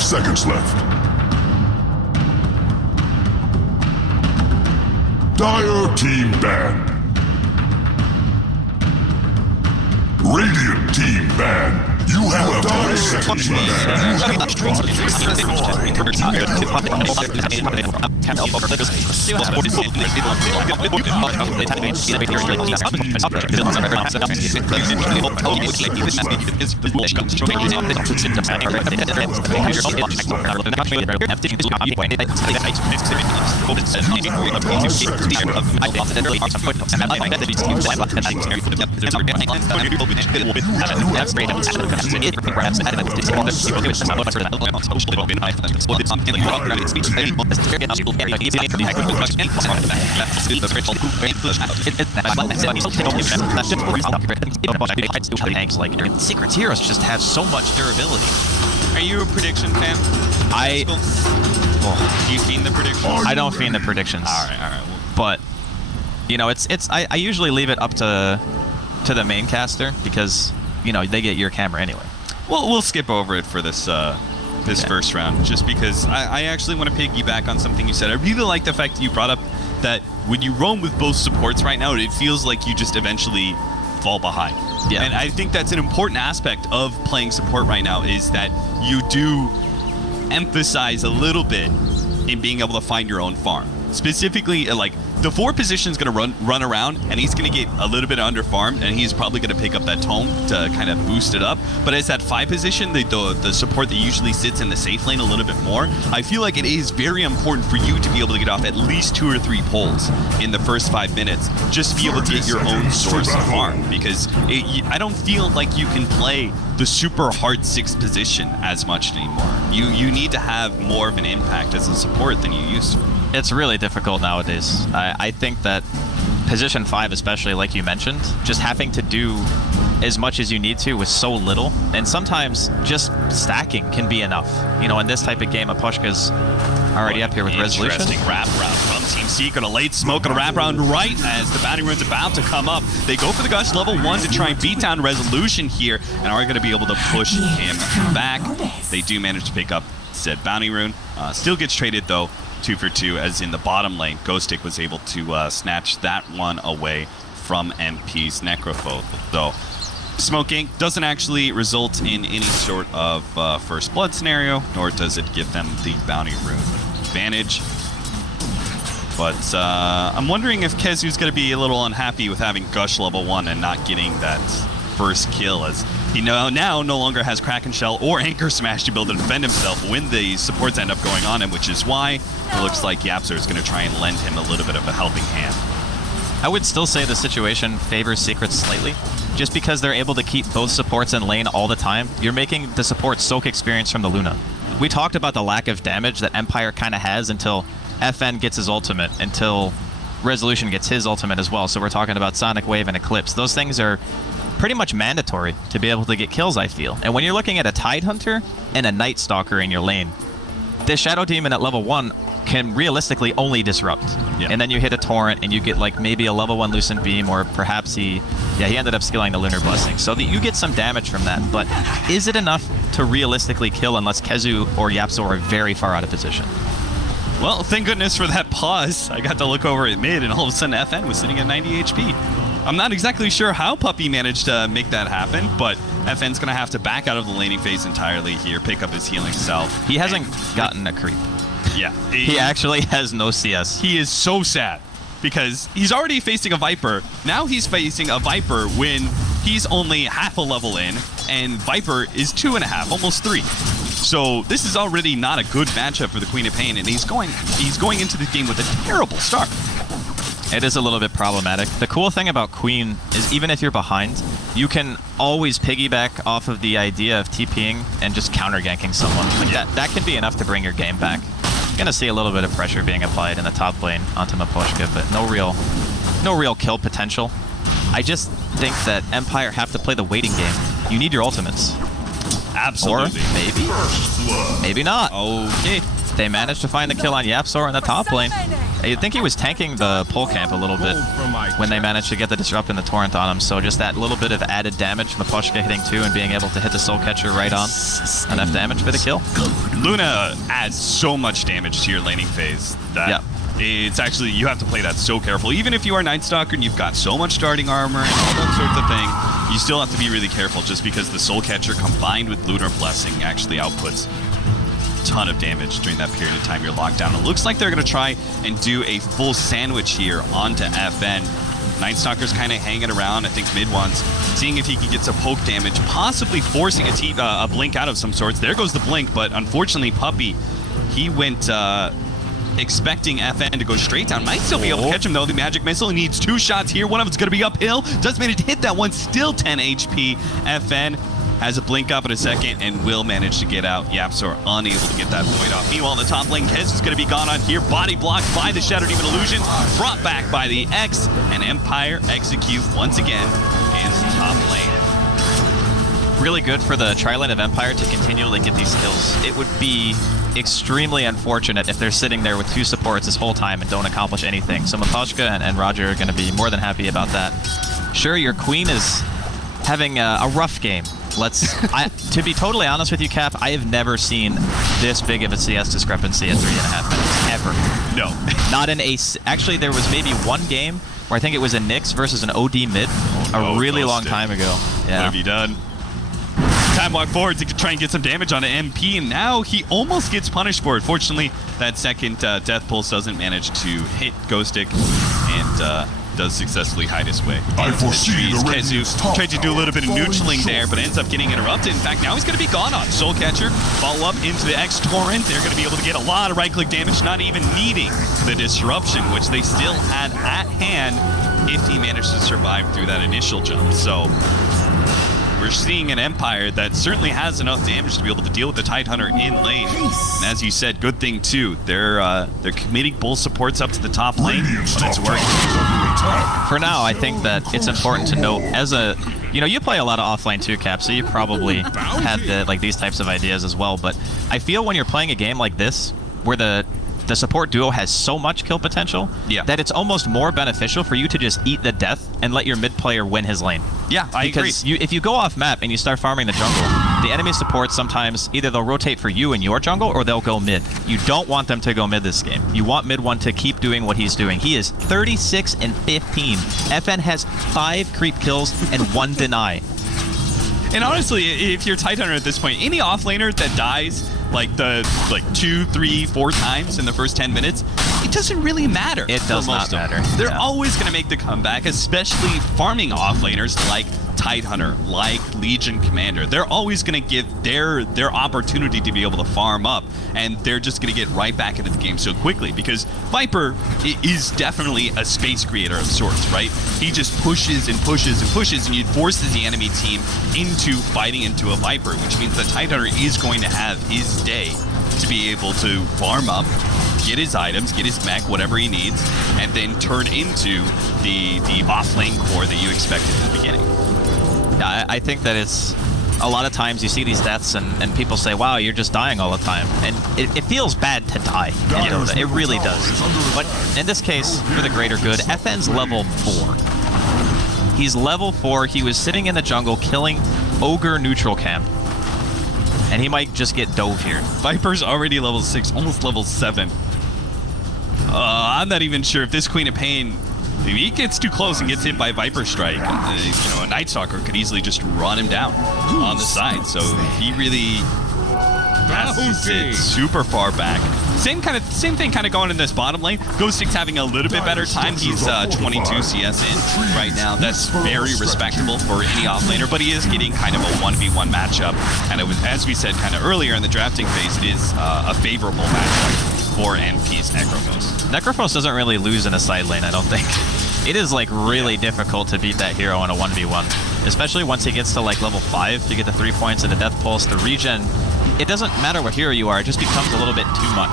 5 seconds left. Dire team ban. Radiant team ban. You have 5 seconds Like Secret Heroes just have so much durability. Are you a prediction fan? Do you fiend the predictions? I don't fiend the predictions. All right. But you know, I usually leave it up to the main caster because you know they get your camera anyway. Well, we'll skip over it for this first round, just because I actually want to piggyback on something you said. I really like the fact that you brought up that when you roam with both supports right now, it feels like you just eventually fall behind. Yeah. And I think that's an important aspect of playing support right now, is that you do emphasize a little bit in being able to find your own farm. Specifically, like, the 4 position is going to run around, and he's going to get a little bit under farmed, and he's probably going to pick up that tome to kind of boost it up. But as that 5 position, the support that usually sits in the safe lane a little bit more, I feel like it is very important for you to be able to get off at least 2 or 3 pulls in the first 5 minutes, just to be able to get your own source of farm. Because I don't feel like you can play the super hard 6th position as much anymore. You need to have more of an impact as a support than you used to. It's really difficult nowadays. I think that position 5, especially like you mentioned, just having to do as much as you need to with so little, and sometimes just stacking can be enough. You know, in this type of game, Apushka's already up here with Resolution. Interesting wraparound from Team C. Gonna late smoke on a wraparound right as the bounty run's about to come up. They go for the Gush level 1 to try and beat down Resolution here, and are going to be able to push him back. They do manage to pick up said bounty rune. Still gets traded though. 2 for 2, as in the bottom lane, Ghostic was able to snatch that one away from MP's Necrophobe. Though smoking doesn't actually result in any sort of first blood scenario, nor does it give them the bounty rune advantage. But I'm wondering if Kezu's going to be a little unhappy with having Gush level 1 and not getting that first kill, as he now no longer has Kraken Shell or Anchor Smash to be able to defend himself when the supports end up going on him, which is why it looks like Yapzor is going to try and lend him a little bit of a helping hand. I would still say the situation favors Secret slightly, just because they're able to keep both supports in lane all the time. You're making the support soak experience from the Luna. We talked about the lack of damage that Empire kind of has until FN gets his ultimate, until Resolution gets his ultimate as well. So we're talking about Sonic Wave and Eclipse. Those things are pretty much mandatory to be able to get kills, I feel. And when you're looking at a Tide Hunter and a Night Stalker in your lane, the Shadow Demon at level 1 can realistically only disrupt. Yeah. And then you hit a Torrent and you get like maybe a level 1 Lucent Beam, or perhaps he ended up skilling the Lunar Blessing. So that you get some damage from that. But is it enough to realistically kill unless Kezu or Yapzor are very far out of position? Well, thank goodness for that pause. I got to look over at mid, and all of a sudden FN was sitting at 90 HP. I'm not exactly sure how Puppey managed to make that happen, but FN's going to have to back out of the laning phase entirely here, pick up his healing self. He hasn't gotten a creep. Yeah. He actually has no CS. He is so sad, because he's already facing a Viper. Now he's facing a Viper when he's only half a level in, and Viper is 2.5, almost 3. So this is already not a good matchup for the Queen of Pain, and he's going into the game with a terrible start. It is a little bit problematic. The cool thing about Queen is even if you're behind, you can always piggyback off of the idea of TPing and just counter-ganking someone. Like that can be enough to bring your game back. You're gonna see a little bit of pressure being applied in the top lane onto Miposhka, but no real kill potential. I just think that Empire have to play the waiting game. You need your ultimates. Absolutely. Or maybe not. Okay. They managed to find the kill on Yapzor in the top lane. You'd think he was tanking the pull camp a little bit when they managed to get the Disrupt and the Torrent on him, so just that little bit of added damage, Miposhka hitting 2 and being able to hit the Soul Catcher right on. Enough damage for the kill. Luna adds so much damage to your laning phase that it's actually, you have to play that so careful. Even if you are Night Stalker and you've got so much starting armor and all that sorts of thing, you still have to be really careful just because the Soul Catcher combined with Lunar Blessing actually outputs a ton of damage during that period of time you're locked down. It looks like they're going to try and do a full sandwich here onto FN. Night Stalker's kind of hanging around, I think mid once, seeing if he can get some poke damage, possibly forcing a blink out of some sorts. There goes the blink, but unfortunately Puppey, he went expecting FN to go straight down. Might still be able to catch him though. The magic missile needs 2 shots here. One of it's going to be uphill. Does manage to hit that one, still 10 HP. FN has a blink up in a second and will manage to get out. YapzOr unable to get that void off. Meanwhile, in the top lane, Kez is going to be gone on here. Body blocked by the Shattered Demon Illusions. Brought back by the X. And Empire execute once again in the top lane. Really good for the tri-lane of Empire to continually get these kills. It would be extremely unfortunate if they're sitting there with 2 supports this whole time and don't accomplish anything. So Mapashka and Roger are going to be more than happy about that. Sure, your queen is having a rough game. To be totally honest with you, Cap, I have never seen this big of a CS discrepancy at 3.5 minutes, ever. No. Not in a... Actually, there was maybe one game where I think it was a Nyx versus an OD mid a really long time ago. Yeah. What have you done? Time walk forward to try and get some damage on an MP, and now he almost gets punished for it. Fortunately, that second Death Pulse doesn't manage to hit Ghostic, and does successfully hide his way. I foresee the Radiant's top tried to do a little bit of falling neutling short. there, but ends up getting interrupted. In fact, now he's going to be gone on. Soul Catcher, follow up into the X-Torrent. They're going to be able to get a lot of right-click damage, not even needing the disruption, which they still had at hand if he managed to survive through that initial jump. So we're seeing an Empire that certainly has enough damage to be able to deal with the Tidehunter in lane. And as you said, good thing too, they're committing both supports up to the top lane, Radiant's but it's top working. tower is under attack. For now, I think that it's important to note, as a... You know, you play a lot of offlane too, Cap, so you probably had these types of ideas as well, but I feel when you're playing a game like this, where the support duo has so much kill potential, that it's almost more beneficial for you to just eat the death and let your mid player win his lane. Yeah, I agree. Because if you go off map and you start farming the jungle, the enemy support sometimes either they'll rotate for you in your jungle or they'll go mid. You don't want them to go mid this game. You want mid one to keep doing what he's doing. He is 36 and 15. FN has 5 creep kills and 1 deny. And honestly, if you're Tidehunter at this point, any offlaner that dies like 2, 3, 4 times in the first 10 minutes, it doesn't really matter. It does not matter. They're always going to make the comeback, especially farming offlaners like Tidehunter, like Legion Commander. They're always going to get their opportunity to be able to farm up, and they're just going to get right back into the game so quickly because Viper is definitely a space creator of sorts, right? He just pushes and pushes and pushes, and he forces the enemy team into fighting into a Viper, which means that Tidehunter is going to have his day to be able to farm up, get his items, get his mech, whatever he needs, and then turn into the off-lane core that you expected in the beginning. I think that it's a lot of times you see these deaths and people say, wow, you're just dying all the time. And it feels bad to die in Dota. It really does. But in this case, for the greater good, FN's level 4. He's level 4. He was sitting in the jungle killing Ogre neutral camp. And he might just get dove here. Viper's already level 6, almost level 7. I'm not even sure if this Queen of Pain, if he gets too close and gets hit by Viper Strike, a Night Stalker could easily just run him down on the side. So he really has to sit super far back. Same thing kind of going in this bottom lane. Ghostic's having a little bit better time. He's 22 CS in right now. That's very respectable for any offlaner, but he is getting kind of a 1v1 matchup. And it was, as we said kind of earlier in the drafting phase, it is a favorable matchup for NP's Necrophos. Necrophos doesn't really lose in a side lane, I don't think. It is like really difficult to beat that hero in a 1v1, especially once he gets to like level 5 to get the 3 points and the death pulse, the regen. It doesn't matter what hero you are, it just becomes a little bit too much.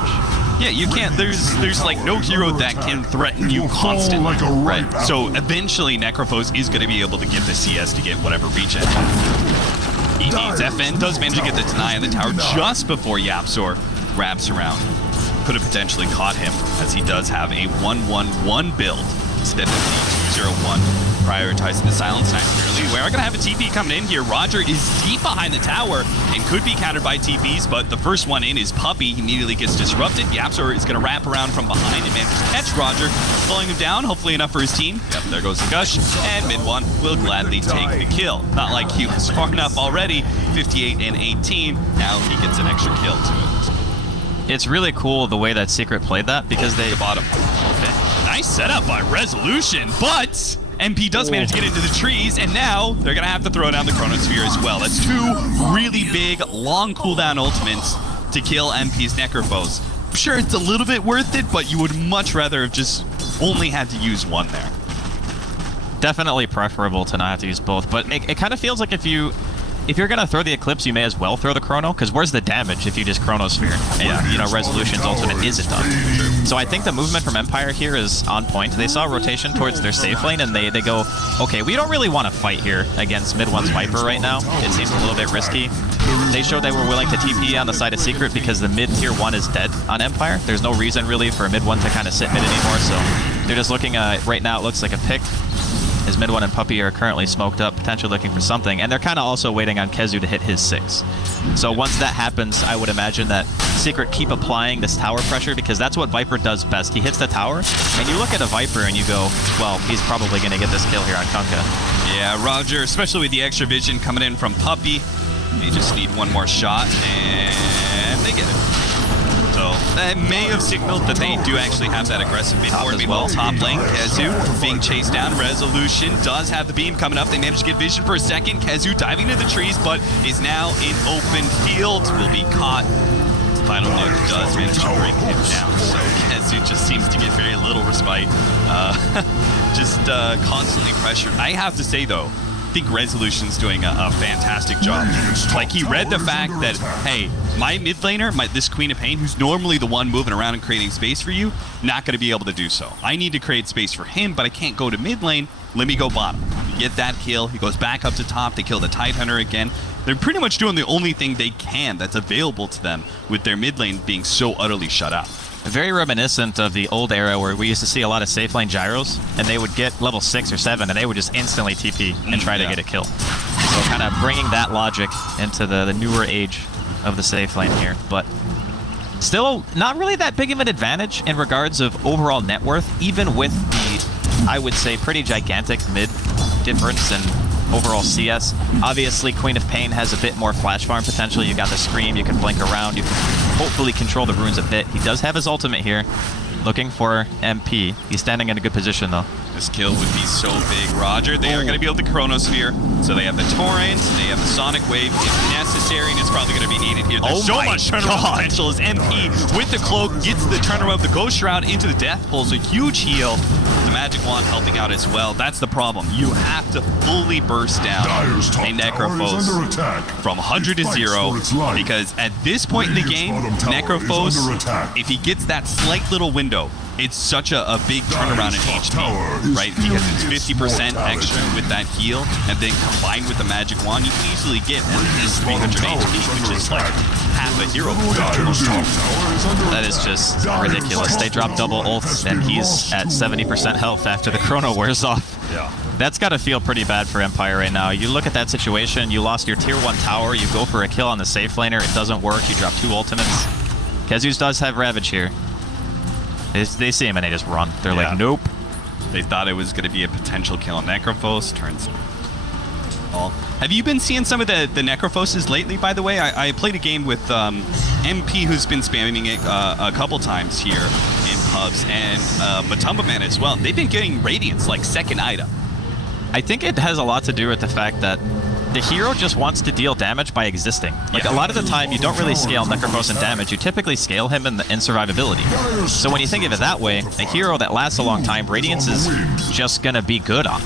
Yeah, you can't, there's like no hero that can threaten you constantly, right? So eventually Necrophos is going to be able to get the CS to get whatever regen he needs. FN does manage to get the deny on the tower just before YapzOr wraps around. Could have potentially caught him, as he does have a 1-1-1 build instead of the 2-0-1. Prioritizing the silence nice and early. We are going to have a TP coming in here. Roger is deep behind the tower and could be countered by TPs, but the first one in is Puppey. He immediately gets disrupted. Yapzor is going to wrap around from behind and manages to catch Roger, slowing him down, hopefully enough for his team. Yep, there goes the Gush, and mid one will gladly take the kill. Not like he was far enough already, 58 and 18. Now he gets an extra kill to it. It's really cool the way that Secret played that because they... The bottom. Okay. Nice setup by Resolution, but... MP does manage to get into the trees, and now they're going to have to throw down the Chronosphere as well. That's two really big, long cooldown ultimates to kill MP's Necrophos. I'm sure it's a little bit worth it, but you would much rather have just only had to use one there. Definitely preferable to not have to use both, but it kind of feels like if you're gonna throw the Eclipse, you may as well throw the Chrono, because where's the damage if you just Chronosphere? And, you know, Resolution's ultimate isn't done. So I think the movement from Empire here is on point. They saw rotation towards their safe lane, and they go, okay, we don't really want to fight here against mid one's Viper right now. It seems a little bit risky. They showed they were willing to TP on the side of Secret because the mid tier 1 is dead on Empire. There's no reason really for a mid 1 to kind of sit mid anymore, so they're just looking, right now it looks like a pick. As mid 1 and Puppey are currently smoked up, potentially looking for something, and they're kind of also waiting on Kezu to hit his 6. So once that happens, I would imagine that Secret keep applying this tower pressure because that's what Viper does best. He hits the tower, and you look at a Viper and you go, well, he's probably going to get this kill here on Kunkka. Yeah, Roger, especially with the extra vision coming in from Puppey, they just need one more shot, and they get it. So that may have signaled that they do actually have that aggressive mid board. Meanwhile, top lane, Kezu being chased down. Resolution does have the beam coming up. They managed to get vision for a second. Kezu diving into the trees, but is now in open field. Will be caught. Final look does manage to bring him down. So Kezu just seems to get very little respite. Just constantly pressured. I have to say, though, I think Resolution's doing a fantastic job. Like, he read the fact that, hey, my mid laner, this Queen of Pain, who's normally the one moving around and creating space for you, not going to be able to do so. I need to create space for him, but I can't go to mid lane. Let me go bottom. Get that kill. He goes back up to top. They kill the Tidehunter again. They're pretty much doing the only thing they can that's available to them with their mid lane being so utterly shut out. Very reminiscent of the old era where we used to see a lot of safe lane gyros, and they would get level 6 or 7, and they would just instantly TP and try to get a kill. So kind of bringing that logic into the newer age of the safe lane here, but still not really that big of an advantage in regards of overall net worth, even with the, I would say, pretty gigantic mid difference in overall CS. Obviously, Queen of Pain has a bit more flash farm potential. You got the Scream, you can blink around, you can hopefully control the runes a bit. He does have his ultimate here, looking for MP. He's standing in a good position, though. This kill would be so big, Roger. They are going to be able to Chronosphere. So they have the Torrent, they have the Sonic Wave if necessary, and it's probably going to be needed here. There's so much turnaround potential as MP with the cloak gets the turnaround of the Ghost Shroud into the Death Pulse. A huge heal. The Magic Wand helping out as well. That's the problem. You have to fully burst down a Necrophos from 100 to 0, because at this point in the game, Necrophos, if he gets that slight little window, it's such a big turnaround in HP, right? Because it's 50% extra with that heal, and then combined with the Magic Wand, you can easily get at least 300 HP, which is like half a hero point. That is just ridiculous. They drop double ults, and he's at 70% health after the Chrono wears off. Yeah. That's got to feel pretty bad for Empire right now. You look at that situation, you lost your tier 1 tower, you go for a kill on the safe laner, it doesn't work, you drop 2 ultimates. Kezu's does have Ravage here. They see him and they just run. They're like, nope. They thought it was going to be a potential kill on Necrophos. Turns all. Have you been seeing some of the Necrophoses lately, by the way? I played a game with MP, who's been spamming it a couple times here in pubs, and Matumba Man as well. They've been getting Radiance like second item. I think it has a lot to do with the fact that the hero just wants to deal damage by existing. Like, a lot of the time, you don't really scale Necrophos in damage. You typically scale him in survivability. So when you think of it that way, a hero that lasts a long time, Radiance is just going to be good on.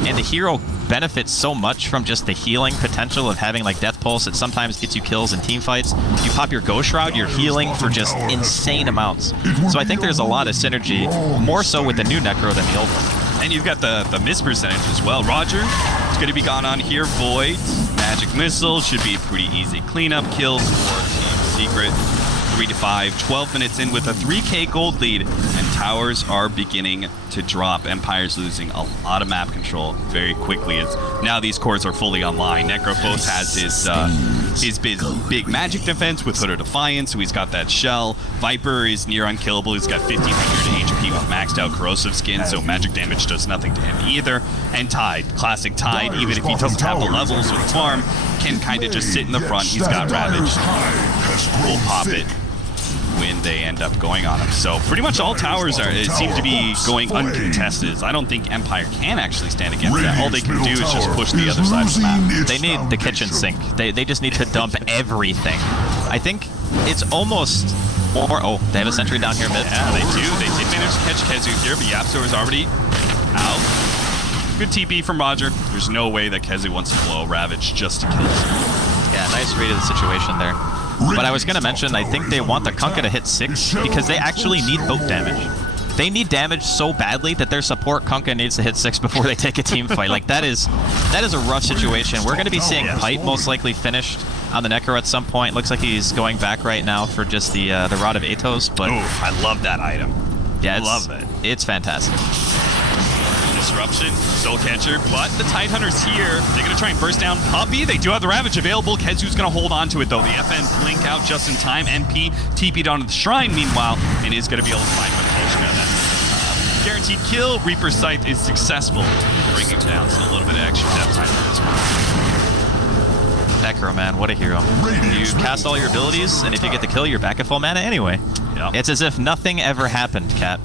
And the hero benefits so much from just the healing potential of having, like, Death Pulse. It sometimes gets you kills in team fights. You pop your Ghost Shroud, you're healing for just insane amounts. So I think there's a lot of synergy, more so with the new Necro than the old one. And you've got the miss percentage as well. Roger is going to be gone on here. Void, Magic Missile should be a pretty easy cleanup. Kills for Team Secret. 3 to 5, 12 minutes in with a 3K gold lead. And towers are beginning to drop. Empire's losing a lot of map control very quickly as now these cores are fully online. Necrophos has his big magic defense with Hood of Defiance, so he's got that shell. Viper is near unkillable. He's got 1500 HP with maxed out corrosive skin, so magic damage does nothing to him either. And Tide, classic Tide, even if he doesn't have the levels with farm, can kind of just sit in the front. He's got Ravage. We'll pop it when they end up going on him. So pretty much all towers seem to be going uncontested. I don't think Empire can actually stand against that. All they can do is just push the other side of the map. They need the kitchen sink. They just need to dump everything. I think it's almost more... Oh, they have a sentry down here mid. Yeah, they do. They did manage to catch Kezu here, but Yapso is already out. Good TP from Roger. There's no way that Kezu wants to blow Ravage just to kill us. Yeah, nice read of the situation there. But I was going to mention, I think they want the Kunkka to hit 6 because they actually need boat damage. They need damage so badly that their support Kunkka needs to hit 6 before they take a team fight. Like, that is a rough situation. We're going to be seeing Pipe most likely finished on the Necro at some point. Looks like he's going back right now for just the Rod of Atos. But ooh, I love that item. Yeah, love it. It's fantastic. Disruption, Soul Catcher, but the Tidehunter's here. They're going to try and burst down Puppy. They do have the Ravage available. Kezu's going to hold on to it, though. The FN blink out just in time. MP TP'd onto the Shrine, meanwhile, and is going to be able to find Potion. That's guaranteed kill. Reaper's Sight is successful, bringing down to a little bit of extra depth time for this one. Necro, man, what a hero. You cast all your abilities, and if you get the kill, you're back at full mana anyway. Yep. It's as if nothing ever happened, Cat.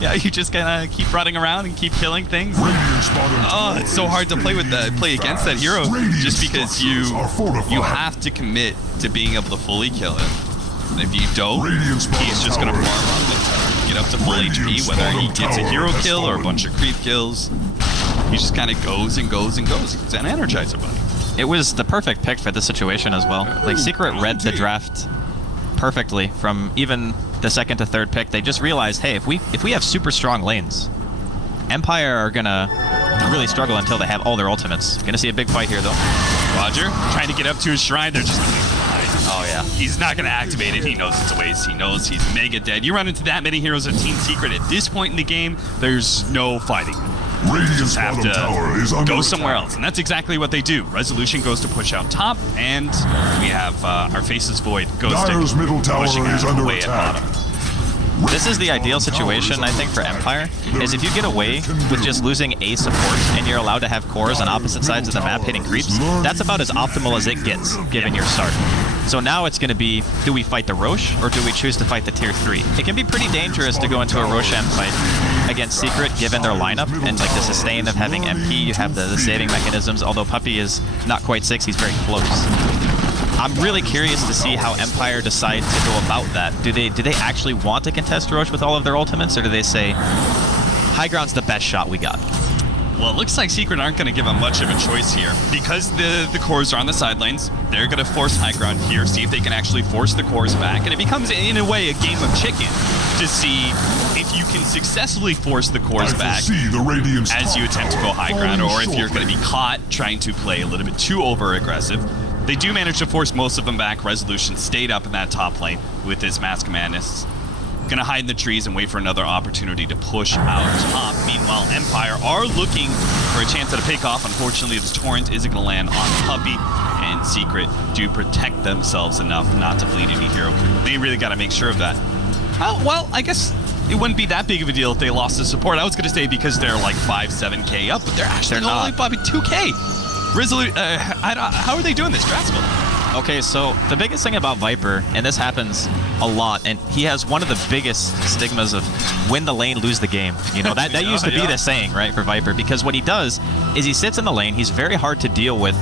Yeah, you just kind of keep running around and keep killing things. Oh, it's so hard to play against that hero, just because you have to commit to being able to fully kill him. And if you don't, he's just going to farm up and get up to full HP, whether he gets a hero kill or a bunch of creep kills. He just kind of goes and goes and goes. It's an Energizer Bunny. It was the perfect pick for this situation as well. Like, Secret read the draft perfectly from even the second to third pick. They just realized, hey, if we have super strong lanes, Empire are gonna really struggle until they have all their ultimates. Gonna see a big fight here, though. Roger trying to get up to his shrine. They're just gonna be fine. Oh yeah, he's not gonna activate it. He knows it's a waste. He knows he's mega dead. You run into that many heroes of Team Secret at this point in the game, there's no fighting. You just have to go somewhere else, and that's exactly what they do. Resolution goes to push out top, and we have our Faces Void goes to middle tower pushing is under away attack. at bottom. This is the ideal situation, I think, for Empire, is if you get away with just losing a support and you're allowed to have cores on opposite sides of the map hitting creeps, that's about as optimal as it gets, given your start. So now it's going to be, do we fight the Roche, or do we choose to fight the Tier 3? It can be pretty dangerous to go into a Roshan fight against Secret, given their lineup, and like the sustain of having MP, you have the saving mechanisms, although Puppy is not quite 6, he's very close. I'm really curious to see how Empire decide to go about that. Do they actually want to contest Roche with all of their ultimates, or do they say, high ground's the best shot we got? Well, it looks like Secret aren't going to give them much of a choice here. Because the cores are on the side lanes, they're going to force high ground here, see if they can actually force the cores back. And it becomes, in a way, a game of chicken to see if you can successfully force the cores back as you attempt to go high ground, or if you're going to be caught trying to play a little bit too over-aggressive. They do manage to force most of them back. Resolution stayed up in that top lane with his Mask of Madness. Gonna hide in the trees and wait for another opportunity to push out top. Meanwhile, Empire are looking for a chance at a pick-off. Unfortunately, this Torrent isn't gonna land on Puppy, and Secret do protect themselves enough not to bleed any hero. They really gotta make sure of that. Oh, well, I guess it wouldn't be that big of a deal if they lost the support. I was gonna say because they're like 5-7K up, but they're actually only probably 2K. How are they doing this, Draskill? Okay, so the biggest thing about Viper, and this happens a lot, and he has one of the biggest stigmas of win the lane, lose the game. You know, that used to be the saying, right, for Viper, because what he does is he sits in the lane, he's very hard to deal with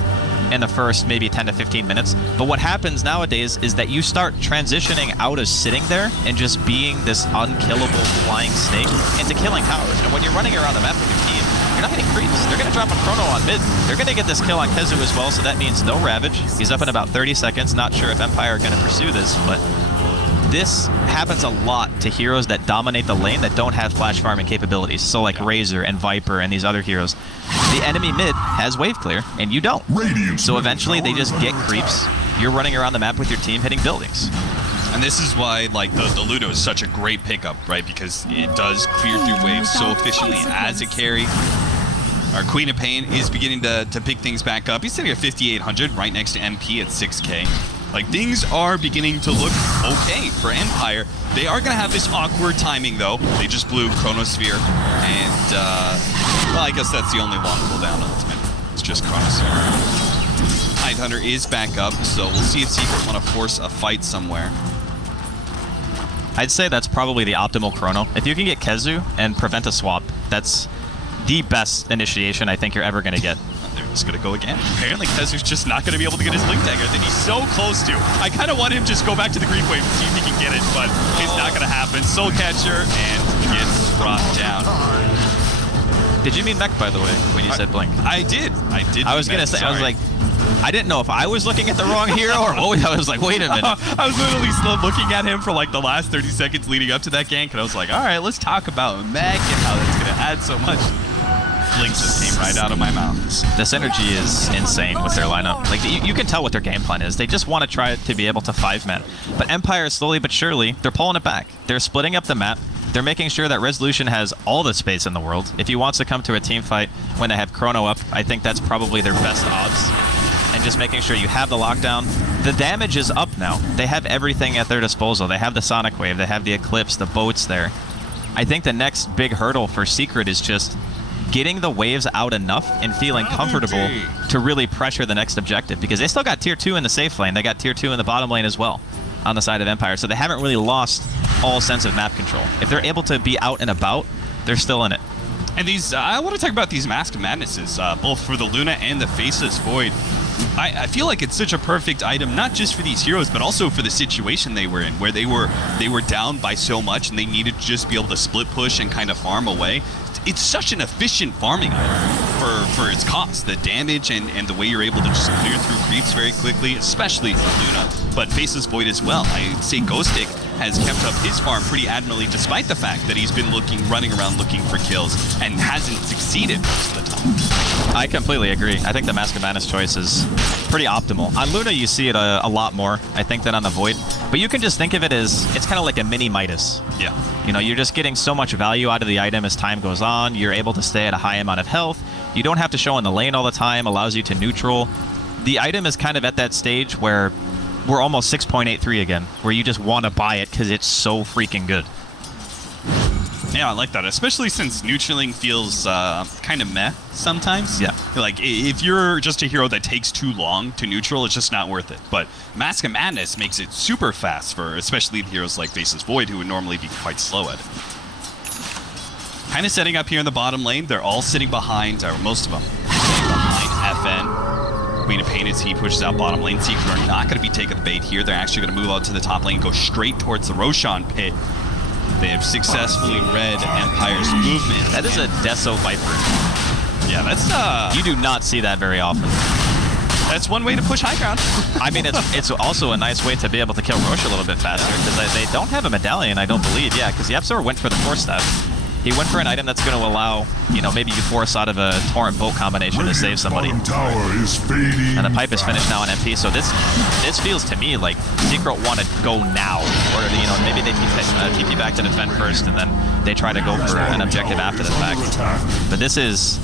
in the first maybe 10 to 15 minutes, but what happens nowadays is that you start transitioning out of sitting there and just being this unkillable flying snake into killing towers. And when you're running around the map with your team, you're not hitting creeps. They're going to drop a chrono on mid. They're going to get this kill on Kezu as well, so that means no Ravage. He's up in about 30 seconds. Not sure if Empire are going to pursue this, but this happens a lot to heroes that dominate the lane that don't have flash farming capabilities. So like Razor and Viper and these other heroes. The enemy mid has wave clear, and you don't. So eventually they just get creeps. You're running around the map with your team hitting buildings. And this is why, like, the Ludo is such a great pickup, right? Because it does clear through waves so efficiently as a carry. Our Queen of Pain is beginning to pick things back up. He's sitting at 5,800, right next to MP at 6K. Like, things are beginning to look okay for Empire. They are going to have this awkward timing, though. They just blew Chronosphere, and, well, I guess that's the only long cooldown ultimate. It's just Chronosphere. Tidehunter is back up, so we'll see if Secret want to force a fight somewhere. I'd say that's probably the optimal Chrono. If you can get Kezu and prevent a swap, that's the best initiation I think you're ever going to get. They're just going to go again. Apparently, Kezu's just not going to be able to get his Link Dagger that he's so close to. I kind of want him to just go back to the Grief Wave and see if he can get it, but it's not going to happen. Soul Catcher and gets brought down. Did you mean mech, by the way, when you said Blink? I did. I was going to say, I was like, I didn't know if I was looking at the wrong hero or what. I was like, wait a minute. I was literally still looking at him for like the last 30 seconds leading up to that gank, and I was like, all right, let's talk about mech and how that's going to add so much. Blink just came right out of my mouth. This energy is insane with their lineup. Like, you can tell what their game plan is. They just want to try to be able to 5-man. But Empire, slowly but surely, they're pulling it back. They're splitting up the map. They're making sure that Resolution has all the space in the world. If he wants to come to a team fight when they have Chrono up, I think that's probably their best odds. And just making sure you have the lockdown. The damage is up now. They have everything at their disposal. They have the Sonic Wave. They have the Eclipse, the boats there. I think the next big hurdle for Secret is just getting the waves out enough and feeling comfortable to really pressure the next objective. Because they still got tier 2 in the safe lane. They got tier 2 in the bottom lane as well on the side of Empire. So they haven't really lost all sense of map control. If they're able to be out and about, they're still in it. And these, I want to talk about these Mask of Madnesses, both for the Luna and the Faceless Void. I feel like it's such a perfect item, not just for these heroes, but also for the situation they were in, where they were down by so much and they needed to just be able to split push and kind of farm away. It's such an efficient farming item for its cost, the damage and the way you're able to just clear through creeps very quickly, especially for Luna, but Faceless Void as well. I'd say Ghostic has kept up his farm pretty admirably, despite the fact that he's been running around looking for kills and hasn't succeeded most of the time. I completely agree. I think the Mask of Madness choice is pretty optimal. On Luna, you see it a lot more, I think, than on the Void. But you can just think of it as, it's kind of like a mini Midas. Yeah. You know, you're just getting so much value out of the item as time goes on. You're able to stay at a high amount of health. You don't have to show in the lane all the time, allows you to neutral. The item is kind of at that stage where we're almost 6.83 again, where you just want to buy it because it's so freaking good. Yeah, I like that, especially since neutraling feels kind of meh sometimes. Yeah. Like, if you're just a hero that takes too long to neutral, it's just not worth it. But Mask of Madness makes it super fast for especially the heroes like Faceless Void, who would normally be quite slow at it. Kind of setting up here in the bottom lane. They're all sitting behind, or most of them, sitting behind FN. Queen of Pain as he pushes out bottom lane. Secret are not going to be taking the bait here. They're actually going to move out to the top lane, go straight towards the Roshan pit. They have successfully read Empire's movement. That is a Deso Viper. Yeah, that's You do not see that very often. that's one way to push high ground. I mean, it's also a nice way to be able to kill Roche a little bit faster, because they don't have a medallion, I don't believe. Yeah, because Yepsor went for the Force Staff. He went for an item that's going to allow, you know, maybe you force out of a Torrent Bolt combination to save somebody. Tower is fading. And the pipe is finished now on MP, so this feels to me like Secret want to go now. Or, you know, maybe they TP back to defend first, and then they try to go for an objective after the fact. But this is,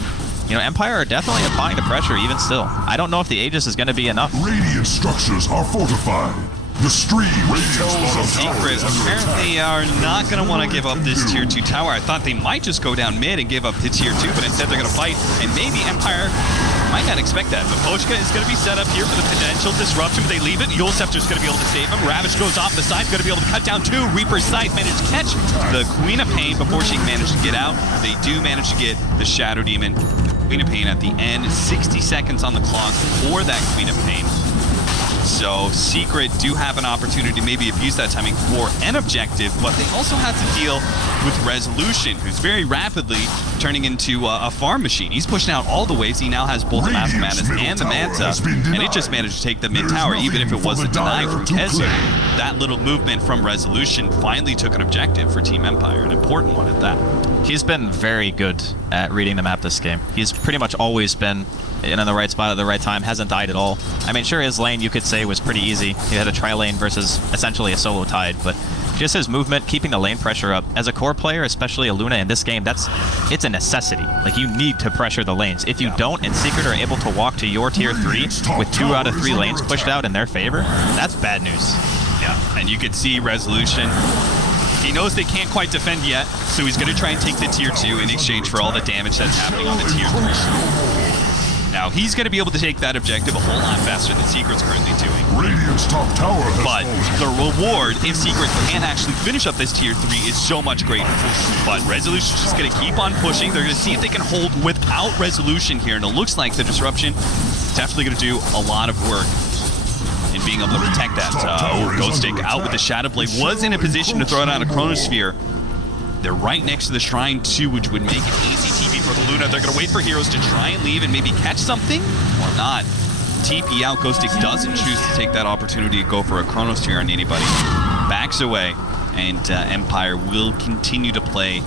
you know, Empire are definitely applying the pressure even still. I don't know if the Aegis is going to be enough. Radiant structures are fortified. The stream tells of Secret apparently are not going to want to give up this tier 2 tower. I thought they might just go down mid and give up the tier 2, but instead they're going to fight, and maybe Empire might not expect that. But Pochka is going to be set up here for the potential disruption, but they leave it. Yulceptor's going to be able to save him. Ravage goes off the side, going to be able to cut down 2. Reaper's Scythe managed to catch the Queen of Pain before she managed to get out. They do manage to get the Shadow Demon. Queen of Pain at the end, 60 seconds on the clock for that Queen of Pain. So Secret do have an opportunity to maybe abuse that timing for an objective, but they also have to deal with Resolution, who's very rapidly turning into a farm machine. He's pushing out all the waves. He now has both the Mask of Madness and the Manta, and it just managed to take the mid tower, even if it was a deny from Kezu. That little movement from Resolution finally took an objective for Team Empire, an important one at that. He's been very good at reading the map this game. He's pretty much always been in the right spot at the right time, hasn't died at all. I mean, sure, his lane you could say was pretty easy. He had a tri-lane versus essentially a solo Tide, but just his movement, keeping the lane pressure up. As a core player, especially a Luna in this game, it's a necessity. Like, you need to pressure the lanes. If you don't, and Secret are able to walk to your tier 3 with 2 out of 3 lanes pushed out in their favor, that's bad news. Yeah, and you can see Resolution. He knows they can't quite defend yet, so he's going to try and take the tier 2 in exchange for all the damage that's happening on the tier 3. Now, he's going to be able to take that objective a whole lot faster than Secret's currently doing. Radiant's top tower has But the reward, if Secret can actually finish up this tier 3, is so much greater. But Resolution's just going to keep on pushing. They're going to see if they can hold without Resolution here, and it looks like the Disruption is definitely going to do a lot of work in being able to protect that. Ghostic out with the Shadow Blade was in a position to throw down a Chronosphere. They're right next to the Shrine too, which would make it easy TP for the Luna. They're going to wait for Heroes to try and leave and maybe catch something or not. TP out. Ghostic doesn't choose to take that opportunity to go for a Chronosphere on anybody. Backs away, and Empire will continue to play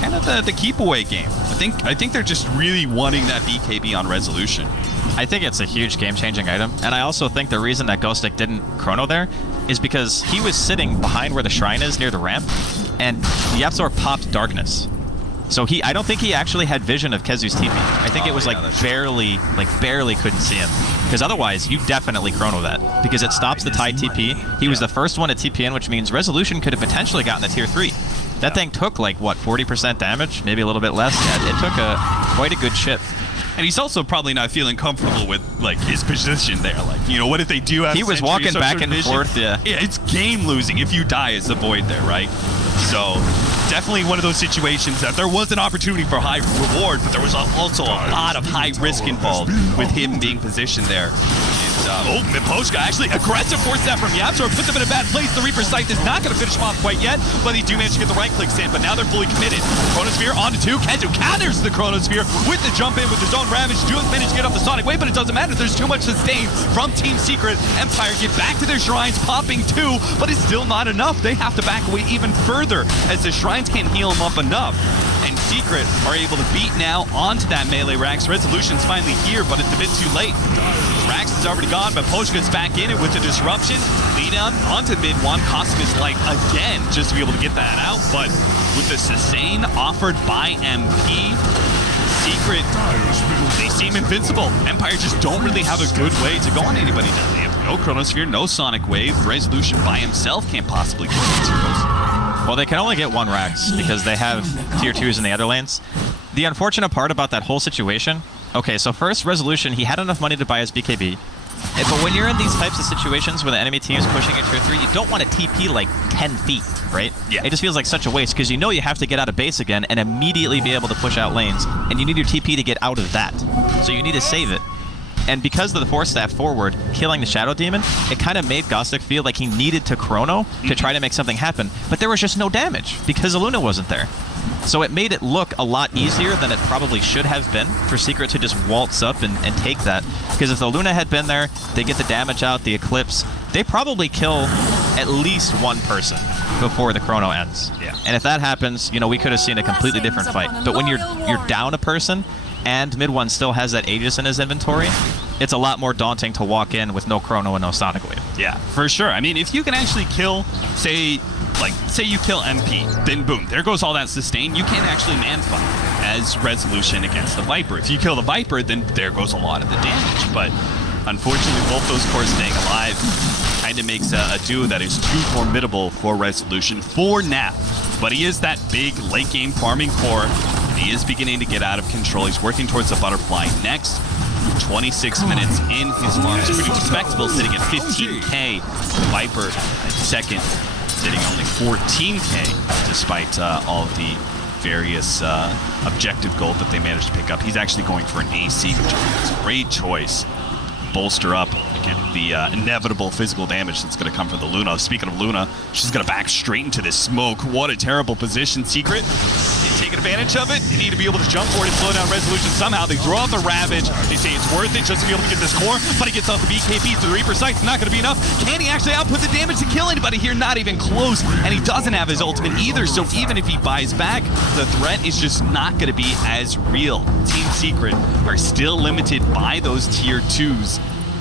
kind of the keep away game. I think they're just really wanting that BKB on Resolution. I think it's a huge game-changing item, and I also think the reason that Ghostic didn't chrono there is because he was sitting behind where the shrine is near the ramp, and YapzOr popped Darkness. So I don't think he actually had vision of Kezu's TP. I think it was barely couldn't see him. Because otherwise, you definitely chrono that. Because it stops the Tide TP. He was the first one to TP in, which means Resolution could have potentially gotten the tier 3. That thing took like, what, 40% damage? Maybe a little bit less? Yeah, it took quite a good chip. And he's also probably not feeling comfortable with, like, his position there. Like, you know, what if they do have He was walking back and forth, yeah. Yeah, it's game losing if you die as the Void there, right? So, definitely one of those situations that there was an opportunity for high reward, but there was also a lot of high risk involved with him being positioned there. And, Miposhka actually aggressive force that from YapzOr, puts him in a bad place. The Reaper Scythe is not going to finish him off quite yet, but he do manage to get the right clicks in, but now they're fully committed. Chronosphere onto 2. Kezu counters the Chronosphere with the jump in with his own Ravage. Just managed to get off the Sonic Wave, but it doesn't matter. There's too much sustain from Team Secret. Empire get back to their shrines, popping 2, but it's still not enough. They have to back away even further as the shrines can't heal them up enough. And Secret are able to beat now onto that melee Rax. Resolution's finally here, but it's a bit too late. Rax is already gone, but Poshka's back in it with the disruption. Lead on onto mid 1, costing his life again just to be able to get that out. But with the sustain offered by MP, Secret, they seem invincible. Empire just don't really have a good way to go on anybody now. They have no Chronosphere, no Sonic Wave. Resolution by himself can't possibly kill these heroes. Well, they can only get 1 Rax because they have tier 2s in the other lanes. The unfortunate part about that whole situation, okay, so first, Resolution, he had enough money to buy his BKB. But when you're in these types of situations where the enemy team is pushing at tier 3, you don't want to TP like 10 feet, right? Yeah. It just feels like such a waste because you know you have to get out of base again and immediately be able to push out lanes, and you need your TP to get out of that. So you need to save it. And because of the Force Staff forward, killing the Shadow Demon, it kind of made Ghostic feel like he needed to chrono to try to make something happen. But there was just no damage because Luna wasn't there. So it made it look a lot easier than it probably should have been for Secret to just waltz up and take that. Because if the Luna had been there, they get the damage out, the Eclipse, they probably kill at least 1 person before the chrono ends. Yeah. And if that happens, you know, we could have seen a completely different fight. But when you're down a person, and mid 1 still has that Aegis in his inventory, it's a lot more daunting to walk in with no chrono and no Sonic Wave. Yeah, for sure. I mean, if you can actually kill, say you kill MP, then boom, there goes all that sustain. You can't actually man fight as Resolution against the Viper. If you kill the Viper, then there goes a lot of the damage. But unfortunately, both those cores staying alive kind of makes a duo that is too formidable for Resolution for now. But he is that big late game farming core. He is beginning to get out of control. He's working towards the butterfly next. 26 minutes in. His farm is pretty respectable, sitting at 15k. Viper at second, sitting only 14k, despite all of the various objective gold that they managed to pick up. He's actually going for an AC, which is a great choice. Bolster up, again, the inevitable physical damage that's going to come from the Luna. Speaking of Luna, she's going to back straight into this smoke. What a terrible position. Secret, taking advantage of it. They need to be able to jump forward and slow down Resolution somehow. They throw out the Ravage. They say it's worth it just to be able to get this core, but he gets off the BKB, so the Reaper Sight's not going to be enough. Can he actually output the damage to kill anybody here? Not even close, and he doesn't have his ultimate either, so even if he buys back, the threat is just not going to be as real. Team Secret are still limited by those tier 2s.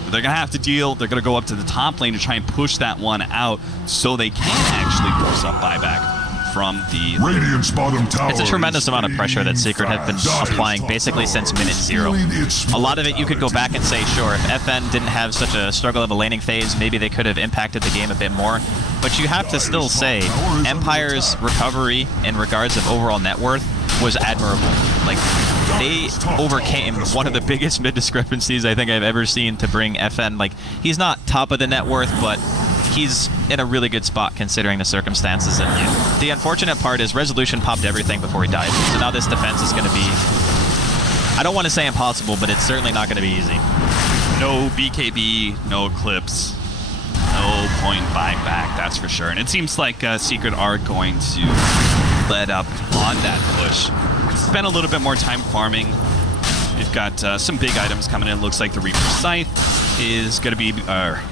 They're going to have to deal. They're going to go up to the top lane to try and push that one out so they can actually force up buyback from the... Radiant's bottom tower. It's a tremendous amount of pressure that Secret have been applying basically since minute 0. A lot of it you could go back and say, sure, if FN didn't have such a struggle of a laning phase, maybe they could have impacted the game a bit more. But you have to still say, Empire's recovery in regards of overall net worth was admirable. Like, they overcame one of the biggest mid discrepancies I think I've ever seen to bring FN. Like, he's not top of the net worth, but he's in a really good spot considering the circumstances. And the unfortunate part is Resolution popped everything before he died. So now this defense is going to be, I don't want to say impossible, but it's certainly not going to be easy. No BKB, no Eclipse, no point buyback, that's for sure. And it seems like Secret are going to let up on that push. Spend a little bit more time farming. We've got some big items coming in. Looks like the Reaper Scythe is going to be...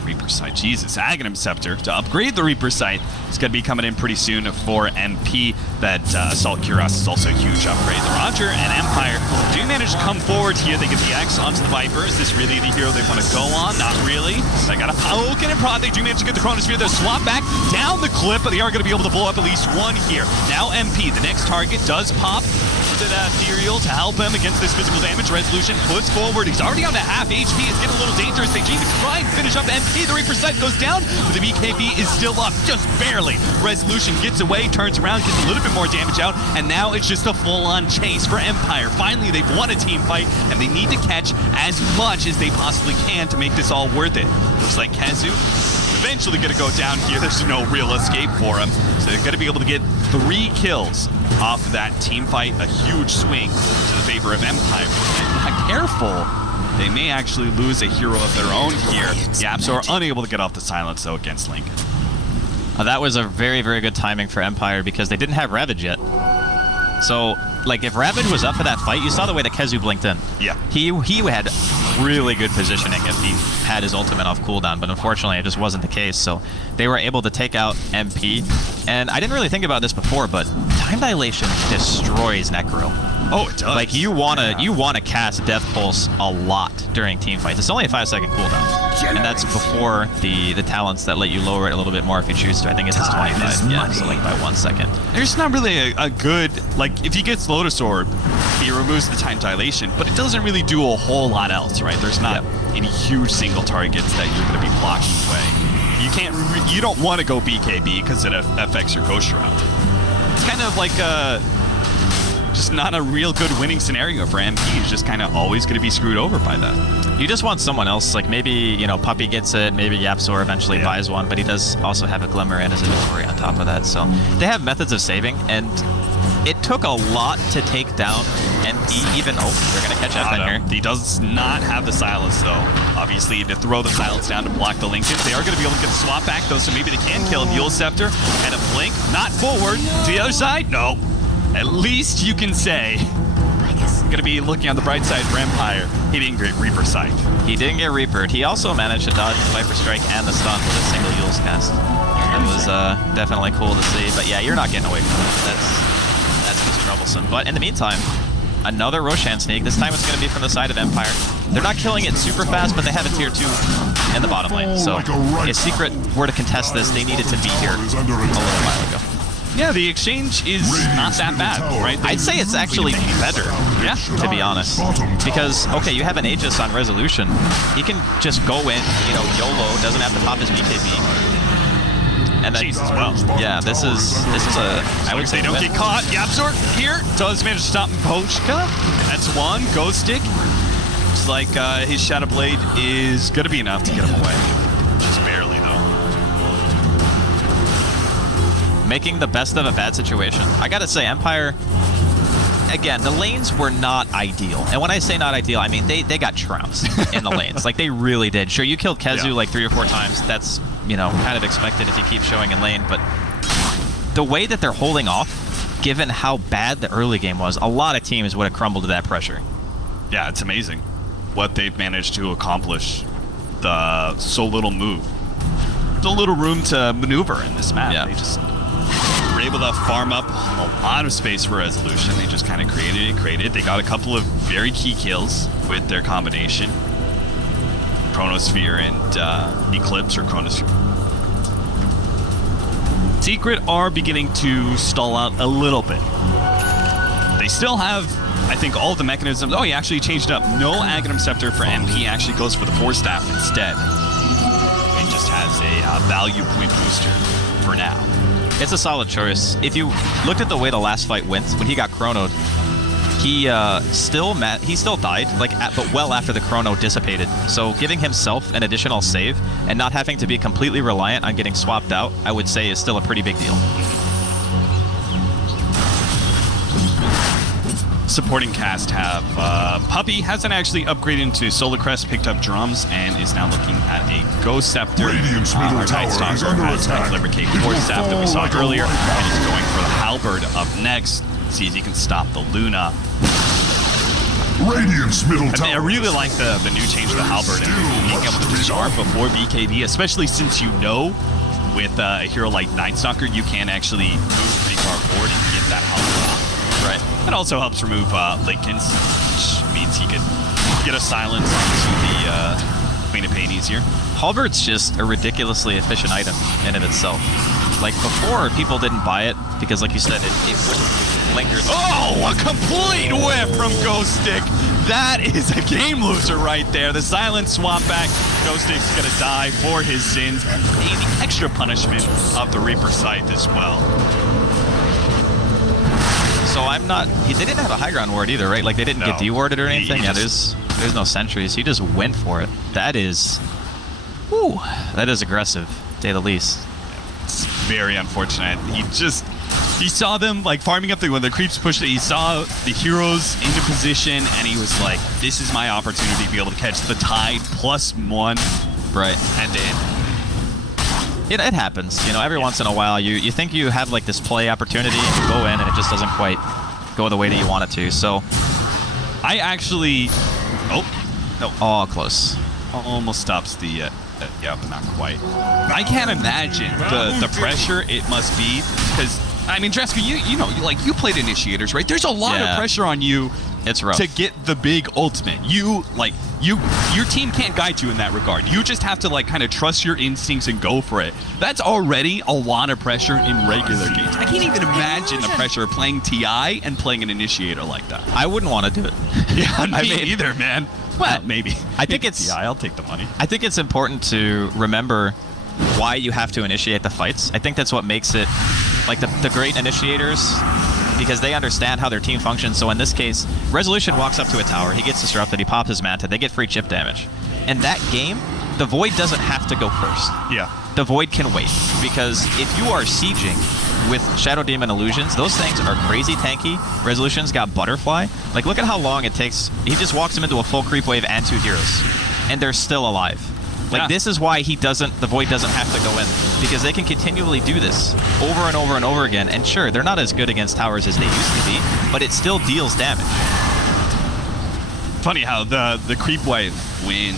Reaper Scythe, Jesus. Aghanim Scepter to upgrade the Reaper Scythe. It's going to be coming in pretty soon for MP. That Assault Cuirass is also a huge upgrade. The Roger and Empire do manage to come forward here. They get the X onto the Viper. Is this really the hero they want to go on? Not really. They got a poke and a prod. They do manage to get the Chronosphere. They'll swap back down the clip, but they are going to be able to blow up at least one here. Now MP, the next target, does pop to that Ethereal to help him against this physical damage. Resolution puts forward. He's already on to half HP. It's getting a little dangerous. They need to try and finish up MP. The Reaper Sight goes down, but the BKB is still up, just barely. Resolution gets away, turns around, gets a little bit more damage out, and now it's just a full-on chase for Empire. Finally, they've won a team fight, and they need to catch as much as they possibly can to make this all worth it. Looks like Kazu eventually going to go down here. There's no real escape for him. So they're going to be able to get 3 kills off of that team fight. A huge swing to the favor of Empire. And not careful, they may actually lose a hero of their own here. YapzOr are unable to get off the silence, though, against Lincoln. That was a very, very good timing for Empire because they didn't have Ravage yet. So, like, if Ravage was up for that fight, you saw the way that Kezu blinked in. Yeah. He had really good positioning if he had his ultimate off cooldown, but unfortunately it just wasn't the case. So they were able to take out MP. And I didn't really think about this before, but time dilation destroys Necro. Oh, it does. Like, you wanna cast Death Pulse a lot during team fights. It's only a 5-second cooldown. And that's before the talents that let you lower it a little bit more if you choose to. I think it's 25. Yeah, so like by 1 second. There's not really a good, like, if he gets Lotus Orb, he removes the time dilation, but it doesn't really do a whole lot else, right? There's not any huge single targets that you're going to be blocking away. You can't, you don't want to go BKB because it affects your Ghost Shroud. It's kind of like just not a real good winning scenario for MP. He's just kind of always going to be screwed over by that. You just want someone else, like maybe, you know, Puppey gets it, maybe YapzOr eventually buys one, but he does also have a Glimmer in his inventory on top of that, so they have methods of saving, and it took a lot to take down MP, even, oh, they're going to catch FN here. He does not have the silence, though. Obviously, to throw the silence down to block the Lincolns. They are going to be able to get a swap back, though, so maybe they can kill Mule Scepter and a blink. Not forward. To the other side? No. At least you can say, going to be looking on the bright side for Empire. He didn't get Reaper Sight. He didn't get Reapered. He also managed to dodge the Viper Strike and the stun with a single Yule's cast. That was definitely cool to see. But yeah, you're not getting away from that. That's just troublesome. But in the meantime, another Roshan sneak. This time it's going to be from the side of Empire. They're not killing it super fast, but they have a tier 2 in the bottom lane. So if Secret were to contest this, they needed to be here a little while ago. Yeah, the exchange is not that bad, right? I'd say it's actually better, to be honest. Because, okay, you have an Aegis on Resolution. He can just go in, you know, YOLO, doesn't have to pop his BKB. And then, Jesus, well. Yeah, this is a, I would say, don't get caught. YapzOr here does manage to stop Pochka. That's one. Ghost Stick. Looks like his Shadow Blade is going to be enough to get him away. Just barely, though. Making the best of a bad situation. I gotta say, Empire, again, the lanes were not ideal. And when I say not ideal, I mean they got trounced in the lanes. Like, they really did. Sure, you killed Kezu like 3 or 4 times. That's, you know, kind of expected if you keep showing in lane. But the way that they're holding off given how bad the early game was, a lot of teams would have crumbled to that pressure. Yeah, it's amazing what they've managed to accomplish. The so little move. So little room to maneuver in this map. Yeah. They just were able to farm up a lot of space for resolution. They just kind of created. They got a couple of very key kills with their combination. Chronosphere and Eclipse or Chronosphere. Secret are beginning to stall out a little bit. They still have, I think, all the mechanisms. Oh, he actually changed up. No Aghanim Scepter for MP, actually goes for the Force Staff instead. And just has a value point booster for now. It's a solid choice. If you looked at the way the last fight went, when he got chronoed, he still died, but well after the chrono dissipated. So giving himself an additional save and not having to be completely reliant on getting swapped out, I would say is still a pretty big deal. Supporting cast have Puppy hasn't actually upgraded into Solar Crest, picked up drums, and is now looking at a Ghost Scepter. Radiant's middle Our tower Night is Stalker under has attack. a Clever Cape It Force will Staff that we fall saw like a earlier, light and he's going for the Halberd up next. See if he can stop the Luna. Radiant's middle tower. I really like the new change to the Halberd and being able to disarm before BKB, especially since you know with a hero like Night Stalker, you can actually move pretty far forward and get that Halberd off. Right. It also helps remove Linken's, which means he could get a silence onto the Queen of Pain easier. Halberd's just a ridiculously efficient item in and of itself. Like, before, people didn't buy it because, like you said, it wouldn't linger. Oh, a complete whiff from Ghost Stick. That is a game loser right there. The silent swap back. Ghost Stick's gonna die for his sins and pay the extra punishment of the Reaper Scythe as well. So I'm not... They didn't have a high ground ward either, right? Like, they didn't get dewarded or anything? Yeah, there's no sentries. He just went for it. That is... Whew. That is aggressive, to say the least. It's very unfortunate. He saw them like farming up when the creeps pushed it. He saw the heroes into position, and he was like, "This is my opportunity to be able to catch the tide +1." Right. And then It happens. You know, every once in a while, you think you have like this play opportunity, and you go in, and it just doesn't quite go the way that you want it to. So, I actually, oh, close. almost stops the. Yeah, but not quite. I can't imagine the pressure it must be, because I mean, Dreska, you played initiators, right? There's a lot of pressure on you. It's rough to get the big ultimate. Your team can't guide you in that regard. You just have to like kind of trust your instincts and go for it. That's already a lot of pressure in regular games. I can't even imagine the pressure of playing TI and playing an initiator like that. I wouldn't want to do it. Yeah, me either, man. Well, maybe. I think it's... TI, I'll take the money. I think it's important to remember why you have to initiate the fights. I think that's what makes it like the great initiators, because they understand how their team functions. So in this case, Resolution walks up to a tower, he gets disrupted, he pops his Manta, they get free chip damage. In that game, the Void doesn't have to go first. Yeah. The Void can wait, because if you are sieging with Shadow Demon Illusions, those things are crazy tanky. Resolution's got Butterfly. Like, look at how long it takes. He just walks him into a full creep wave and 2 heroes, and they're still alive. Like, this is why the Void doesn't have to go in, because they can continually do this over and over and over again. And sure, they're not as good against towers as they used to be, but it still deals damage. Funny how the creep wave, when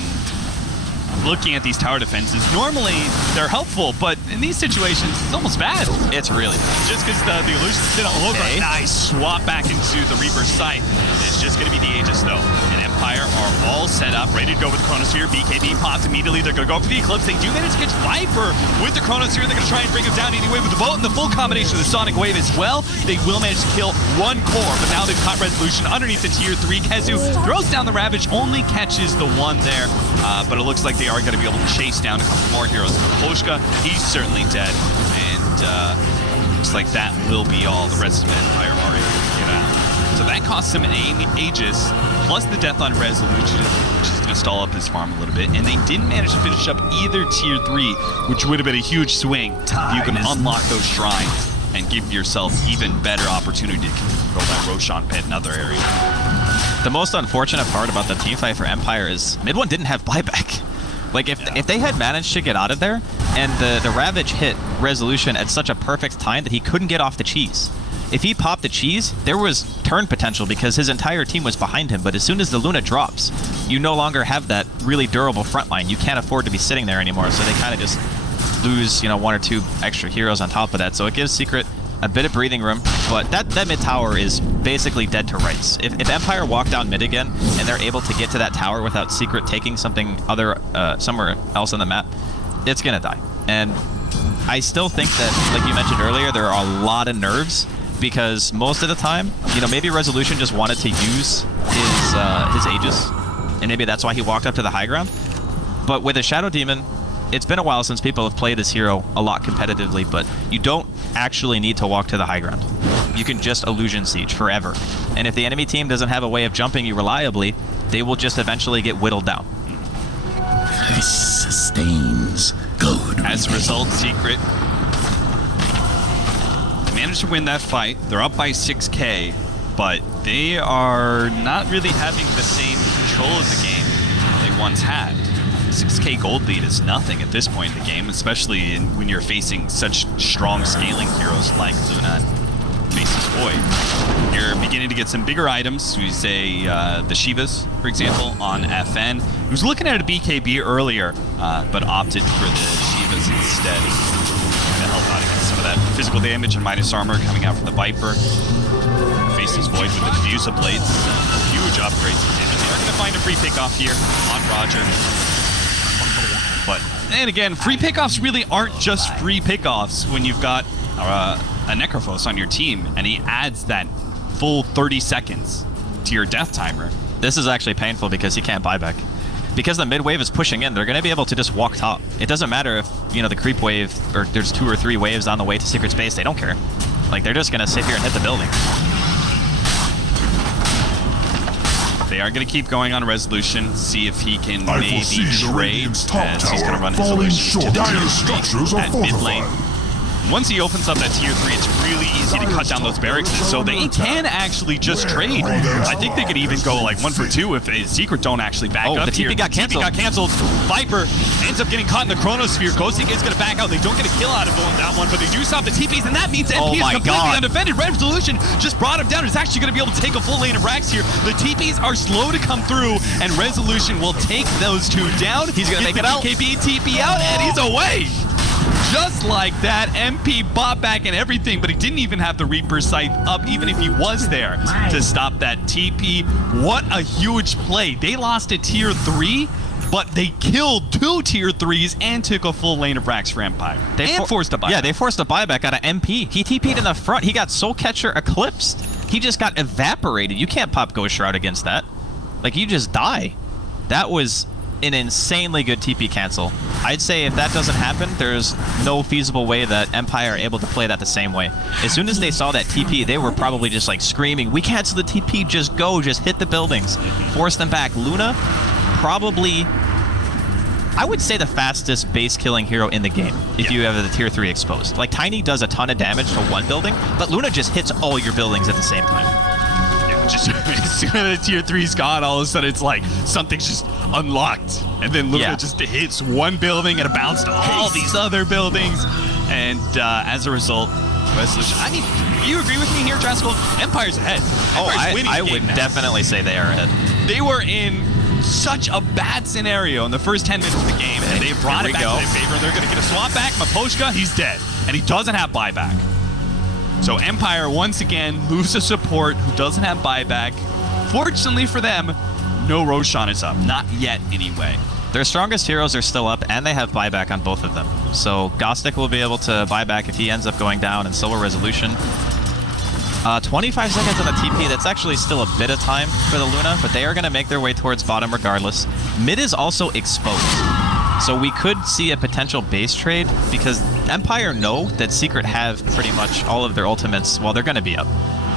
looking at these tower defenses, normally they're helpful, but in these situations, it's almost bad. It's really bad. Just because the illusions sit on the okay. Nice swap back into the Reaper's Scythe. It's just going to be the Aegis, though. And Empire are all set up, ready to go with the Chronosphere. BKB pops immediately. They're going to go for the Eclipse. They do manage to catch Viper with the Chronosphere. They're going to try and bring him down anyway with the bolt and the full combination of the Sonic Wave as well. They will manage to kill one core, but now they've caught Resolution underneath the tier 3. Kezu throws down the Ravage, only catches the one there, but it looks like they are going to be able to chase down a couple more heroes. Poshka, he's certainly dead, and looks like that will be all. The rest of Empire are able to get out. So that costs him an Aegis, plus the death on Resolution, which is going to stall up his farm a little bit, and they didn't manage to finish up either tier 3, which would have been a huge swing if you can unlock those shrines and give yourself even better opportunity to control that Roshan pit in other areas. The most unfortunate part about the teamfight for Empire is mid one didn't have buyback. Like, if they had managed to get out of there, and the Ravage hit Resolution at such a perfect time that he couldn't get off the cheese. If he popped the cheese, there was turn potential because his entire team was behind him. But as soon as the Luna drops, you no longer have that really durable front line. You can't afford to be sitting there anymore. So they kind of just lose, you know, 1 or 2 extra heroes on top of that. So it gives Secret a bit of breathing room, but that mid tower is basically dead to rights. If Empire walk down mid again and they're able to get to that tower without Secret taking something other somewhere else on the map, it's gonna die. And I still think that, like you mentioned earlier, there are a lot of nerves because most of the time, you know, maybe Resolution just wanted to use his Aegis, and maybe that's why he walked up to the high ground. But with a Shadow Demon, it's been a while since people have played this hero a lot competitively, but you don't actually need to walk to the high ground. You can just illusion siege forever. And if the enemy team doesn't have a way of jumping you reliably, they will just eventually get whittled down. This sustains good. As a result, Secret managed to win that fight. They're up by 6K, but they are not really having the same control of the game they once had. 6K gold lead is nothing at this point in the game, especially when you're facing such strong scaling heroes like Luna and Faceless Void. You're beginning to get some bigger items. We say the Shivas, for example, on FN. He was looking at a BKB earlier, but opted for the Shivas instead to help out against some of that physical damage and minus armor coming out from the Viper. Faceless Void with the Diffuser Blades. Huge upgrades to him. And they're going to find a free pickoff here on Roger. But, and again, free pickoffs really aren't just free pickoffs when you've got a Necrophos on your team, and he adds that full 30 seconds to your death timer. This is actually painful because he can't buy back. Because the mid wave is pushing in, they're going to be able to just walk top. It doesn't matter if, you know, the creep wave, or there's 2 or 3 waves on the way to Secret Space, they don't care. Like, they're just going to sit here and hit the building. They are going to keep going on Resolution, see if he can maybe trade, as he's going to run his illusions to the tier 3 at mid lane. Once he opens up that tier 3, it's really easy to cut down those barracks, so they can actually just trade. I think they could even go like 1 for 2 if Secret don't actually back up the TP here. got canceled. TP got canceled. Viper ends up getting caught in the Chronosphere. Ghosting is going to back out. They don't get a kill out of that one, but they do stop the TPs, and that means MP is completely undefended. Resolution just brought him down. It's actually going to be able to take a full lane of racks here. The TPs are slow to come through, and Resolution will take those 2 down. He's going to make it out. BKB TP out, and he's away. Just like that, MP bought back and everything, but he didn't even have the Reaper sight up, even if he was there to stop that TP. What a huge play. They lost a tier 3, but they killed 2 tier 3s and took a full lane of racks for Empire. They forced a buyback. Yeah, they forced a buyback out of MP. He TP'd in the front. He got Soul Catcher eclipsed. He just got evaporated. You can't pop Ghost Shroud against that. Like, you just die. That was an insanely good TP cancel. I'd say if that doesn't happen, there's no feasible way that Empire are able to play that the same way. As soon as they saw that TP, they were probably just like screaming, we cancel the TP, just go, just hit the buildings. Force them back. Luna, probably, I would say the fastest base killing hero in the game if you have the tier 3 exposed. Like, Tiny does a ton of damage to one building, but Luna just hits all your buildings at the same time. Just as soon as the tier 3's gone, all of a sudden it's like something's just unlocked, and then Luna just hits one building and it bounces to all these other buildings, and as a result, Resolution. I mean, you agree with me here, Draskell? Empire's ahead. I would definitely say they are ahead. They were in such a bad scenario in the first 10 minutes of the game, and they brought it back to their favor. They're going to get a swap back. Maposhka, he's dead, and he doesn't have buyback. So Empire, once again, lose a support who doesn't have buyback. Fortunately for them, no Roshan is up. Not yet, anyway. Their strongest heroes are still up, and they have buyback on both of them. So Gostic will be able to buy back if he ends up going down, and so will Resolution. 25 seconds on the TP, that's actually still a bit of time for the Luna, but they are going to make their way towards bottom regardless. Mid is also exposed. So we could see a potential base trade because Empire know that Secret have pretty much all of their ultimates. Well, they're going to be up.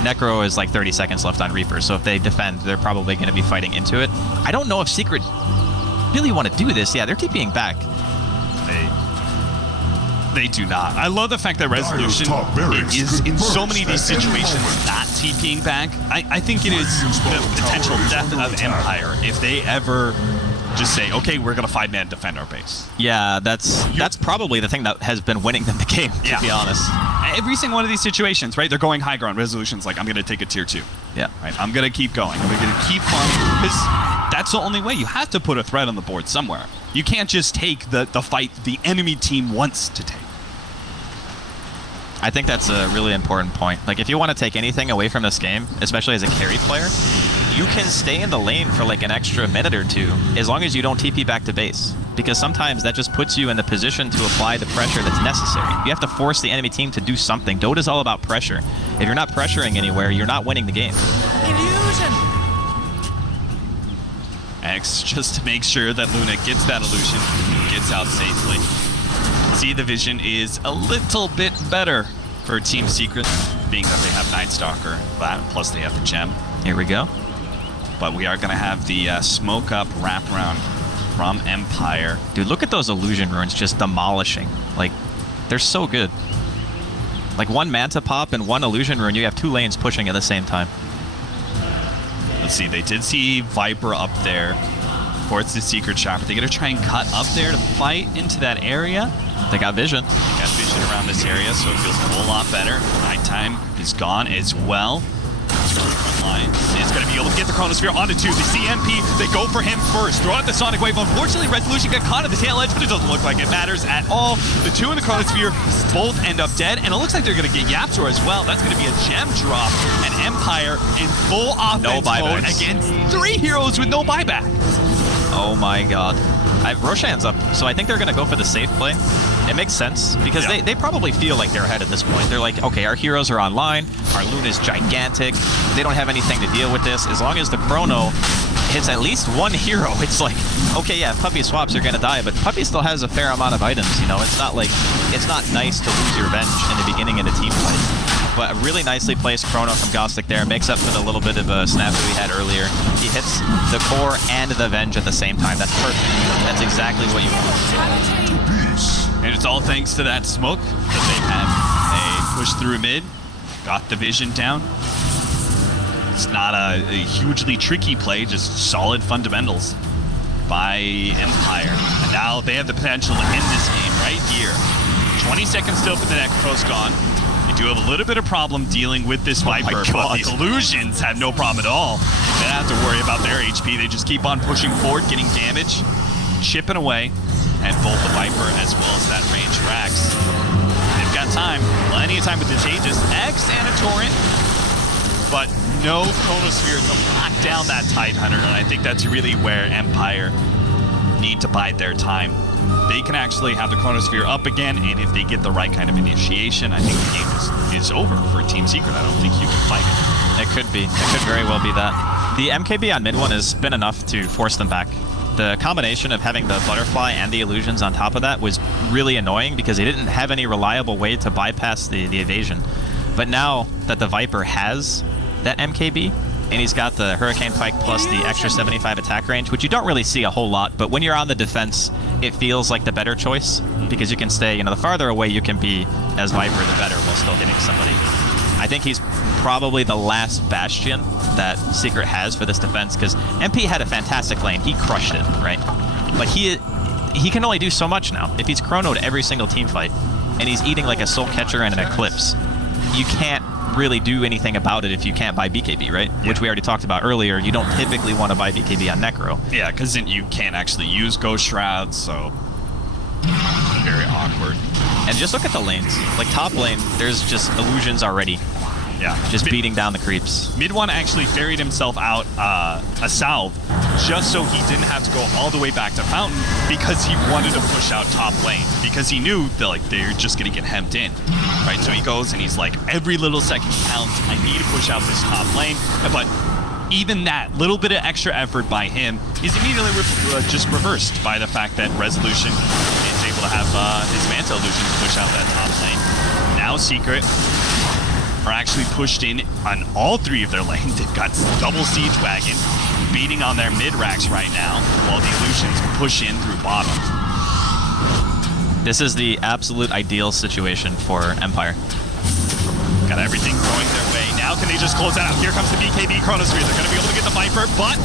Necro is like 30 seconds left on Reaper, so if they defend, they're probably going to be fighting into it. I don't know if Secret really want to do this. Yeah, they're TPing back. They do not. I love the fact that Resolution is in so many of these situations not TPing back. I think it is the potential death of Empire if they ever just say, okay, we're going to 5-man defend our base. Yeah, that's probably the thing that has been winning them the game, to be honest. Every single one of these situations, right? They're going high ground. Resolution's like, I'm going to take a tier 2. Yeah. Right? I'm going to keep going. I'm going to keep farming. Because that's the only way. You have to put a threat on the board somewhere. You can't just take the fight the enemy team wants to take. I think that's a really important point. Like, if you want to take anything away from this game, especially as a carry player, you can stay in the lane for like an extra minute or two as long as you don't TP back to base. Because sometimes that just puts you in the position to apply the pressure that's necessary. You have to force the enemy team to do something. Dota's all about pressure. If you're not pressuring anywhere, you're not winning the game. Illusion! X just to make sure that Luna gets that illusion, gets out safely. See, the vision is a little bit better for Team Secret, being that they have Night Stalker, plus they have the gem. Here we go. But we are going to have the smoke up wraparound from Empire. Dude, look at those illusion runes just demolishing. Like, they're so good. Like, one Manta Pop and one illusion rune, you have 2 lanes pushing at the same time. Let's see, they did see Viper up there towards the Secret Shop. Are they going to try and cut up there to fight into that area? They got vision. Got vision around this area, so it feels a whole lot better. Nighttime is gone as well. Front line is going to be able to get the Chronosphere onto 2. The CMP, they go for him first. Throw out the Sonic Wave. Unfortunately, Resolution got caught at the tail edge, but it doesn't look like it matters at all. The 2 in the Chronosphere both end up dead, and it looks like they're going to get Yaptor as well. That's going to be a gem drop, and Empire in full offense mode against 3 heroes with no buyback. Oh my god. Roshan's up, so I think they're going to go for the safe play. It makes sense, because they probably feel like they're ahead at this point. They're like, okay, our heroes are online, our Luna's gigantic, they don't have anything to deal with this. As long as the Chrono hits at least 1 hero, it's like, okay, yeah, Puppy swaps are going to die, but Puppy still has a fair amount of items, you know? It's not like, it's not nice to lose your revenge in the beginning of the team fight. But a really nicely placed Chrono from Gostic there makes up for the little bit of a snap that we had earlier. He hits the core and the Venge at the same time. That's perfect. That's exactly what you want. Peace. And it's all thanks to that smoke that they had. They pushed through mid, got the vision down. It's not a hugely tricky play, just solid fundamentals by Empire. And now they have the potential to end this game right here. 20 seconds still for the Necro's gone. They do have a little bit of problem dealing with this Viper, but the illusions have no problem at all. They don't have to worry about their HP. They just keep on pushing forward, getting damage, chipping away, and both the Viper as well as that range Rax. They've got time, plenty of time with this Aegis. X and a Torrent, but no Chronosphere to lock down that Tidehunter, and I think that's really where Empire need to bide their time. They can actually have the Chronosphere up again, and if they get the right kind of initiation, I think the game is over for Team Secret. I don't think you can fight it. It could be. It could very well be that. The MKB on mid one has been enough to force them back. The combination of having the Butterfly and the illusions on top of that was really annoying because they didn't have any reliable way to bypass the evasion. But now that the Viper has that MKB, and he's got the Hurricane Pike plus the extra 75 attack range, which you don't really see a whole lot, but when you're on the defense, it feels like the better choice because you can stay, you know, the farther away you can be as Viper, the better while still hitting somebody. I think he's probably the last bastion that Secret has for this defense because MP had a fantastic lane. He crushed it, right? But he can only do so much now. If he's chronoed every single team fight and he's eating like a Soul Catcher and an Eclipse, you can't really do anything about it if you can't buy BKB, right? Yeah. Which we already talked about earlier. You don't typically want to buy BKB on Necro. Yeah, because then you can't actually use Ghost Shrouds, so very awkward. And just look at the lanes. Like top lane, there's just illusions already. Yeah. Just beating down the creeps. Mid one actually ferried himself out a salve just so he didn't have to go all the way back to Fountain because he wanted to push out top lane because he knew that like they're just gonna get hemmed in, right? So he goes and he's like, every little second counts. I need to push out this top lane, but even that little bit of extra effort by him is immediately just reversed by the fact that Resolution is able to have his Manta illusion to push out that top lane. Now Secret are actually pushed in on all 3 of their lanes. They've got double Siege Wagon beating on their mid-racks right now while the illusions push in through bottom. This is the absolute ideal situation for Empire. Got everything going their way. Now Can they just close that out? Here comes the BKB Chronosphere. They're going to be able to get the Viper, but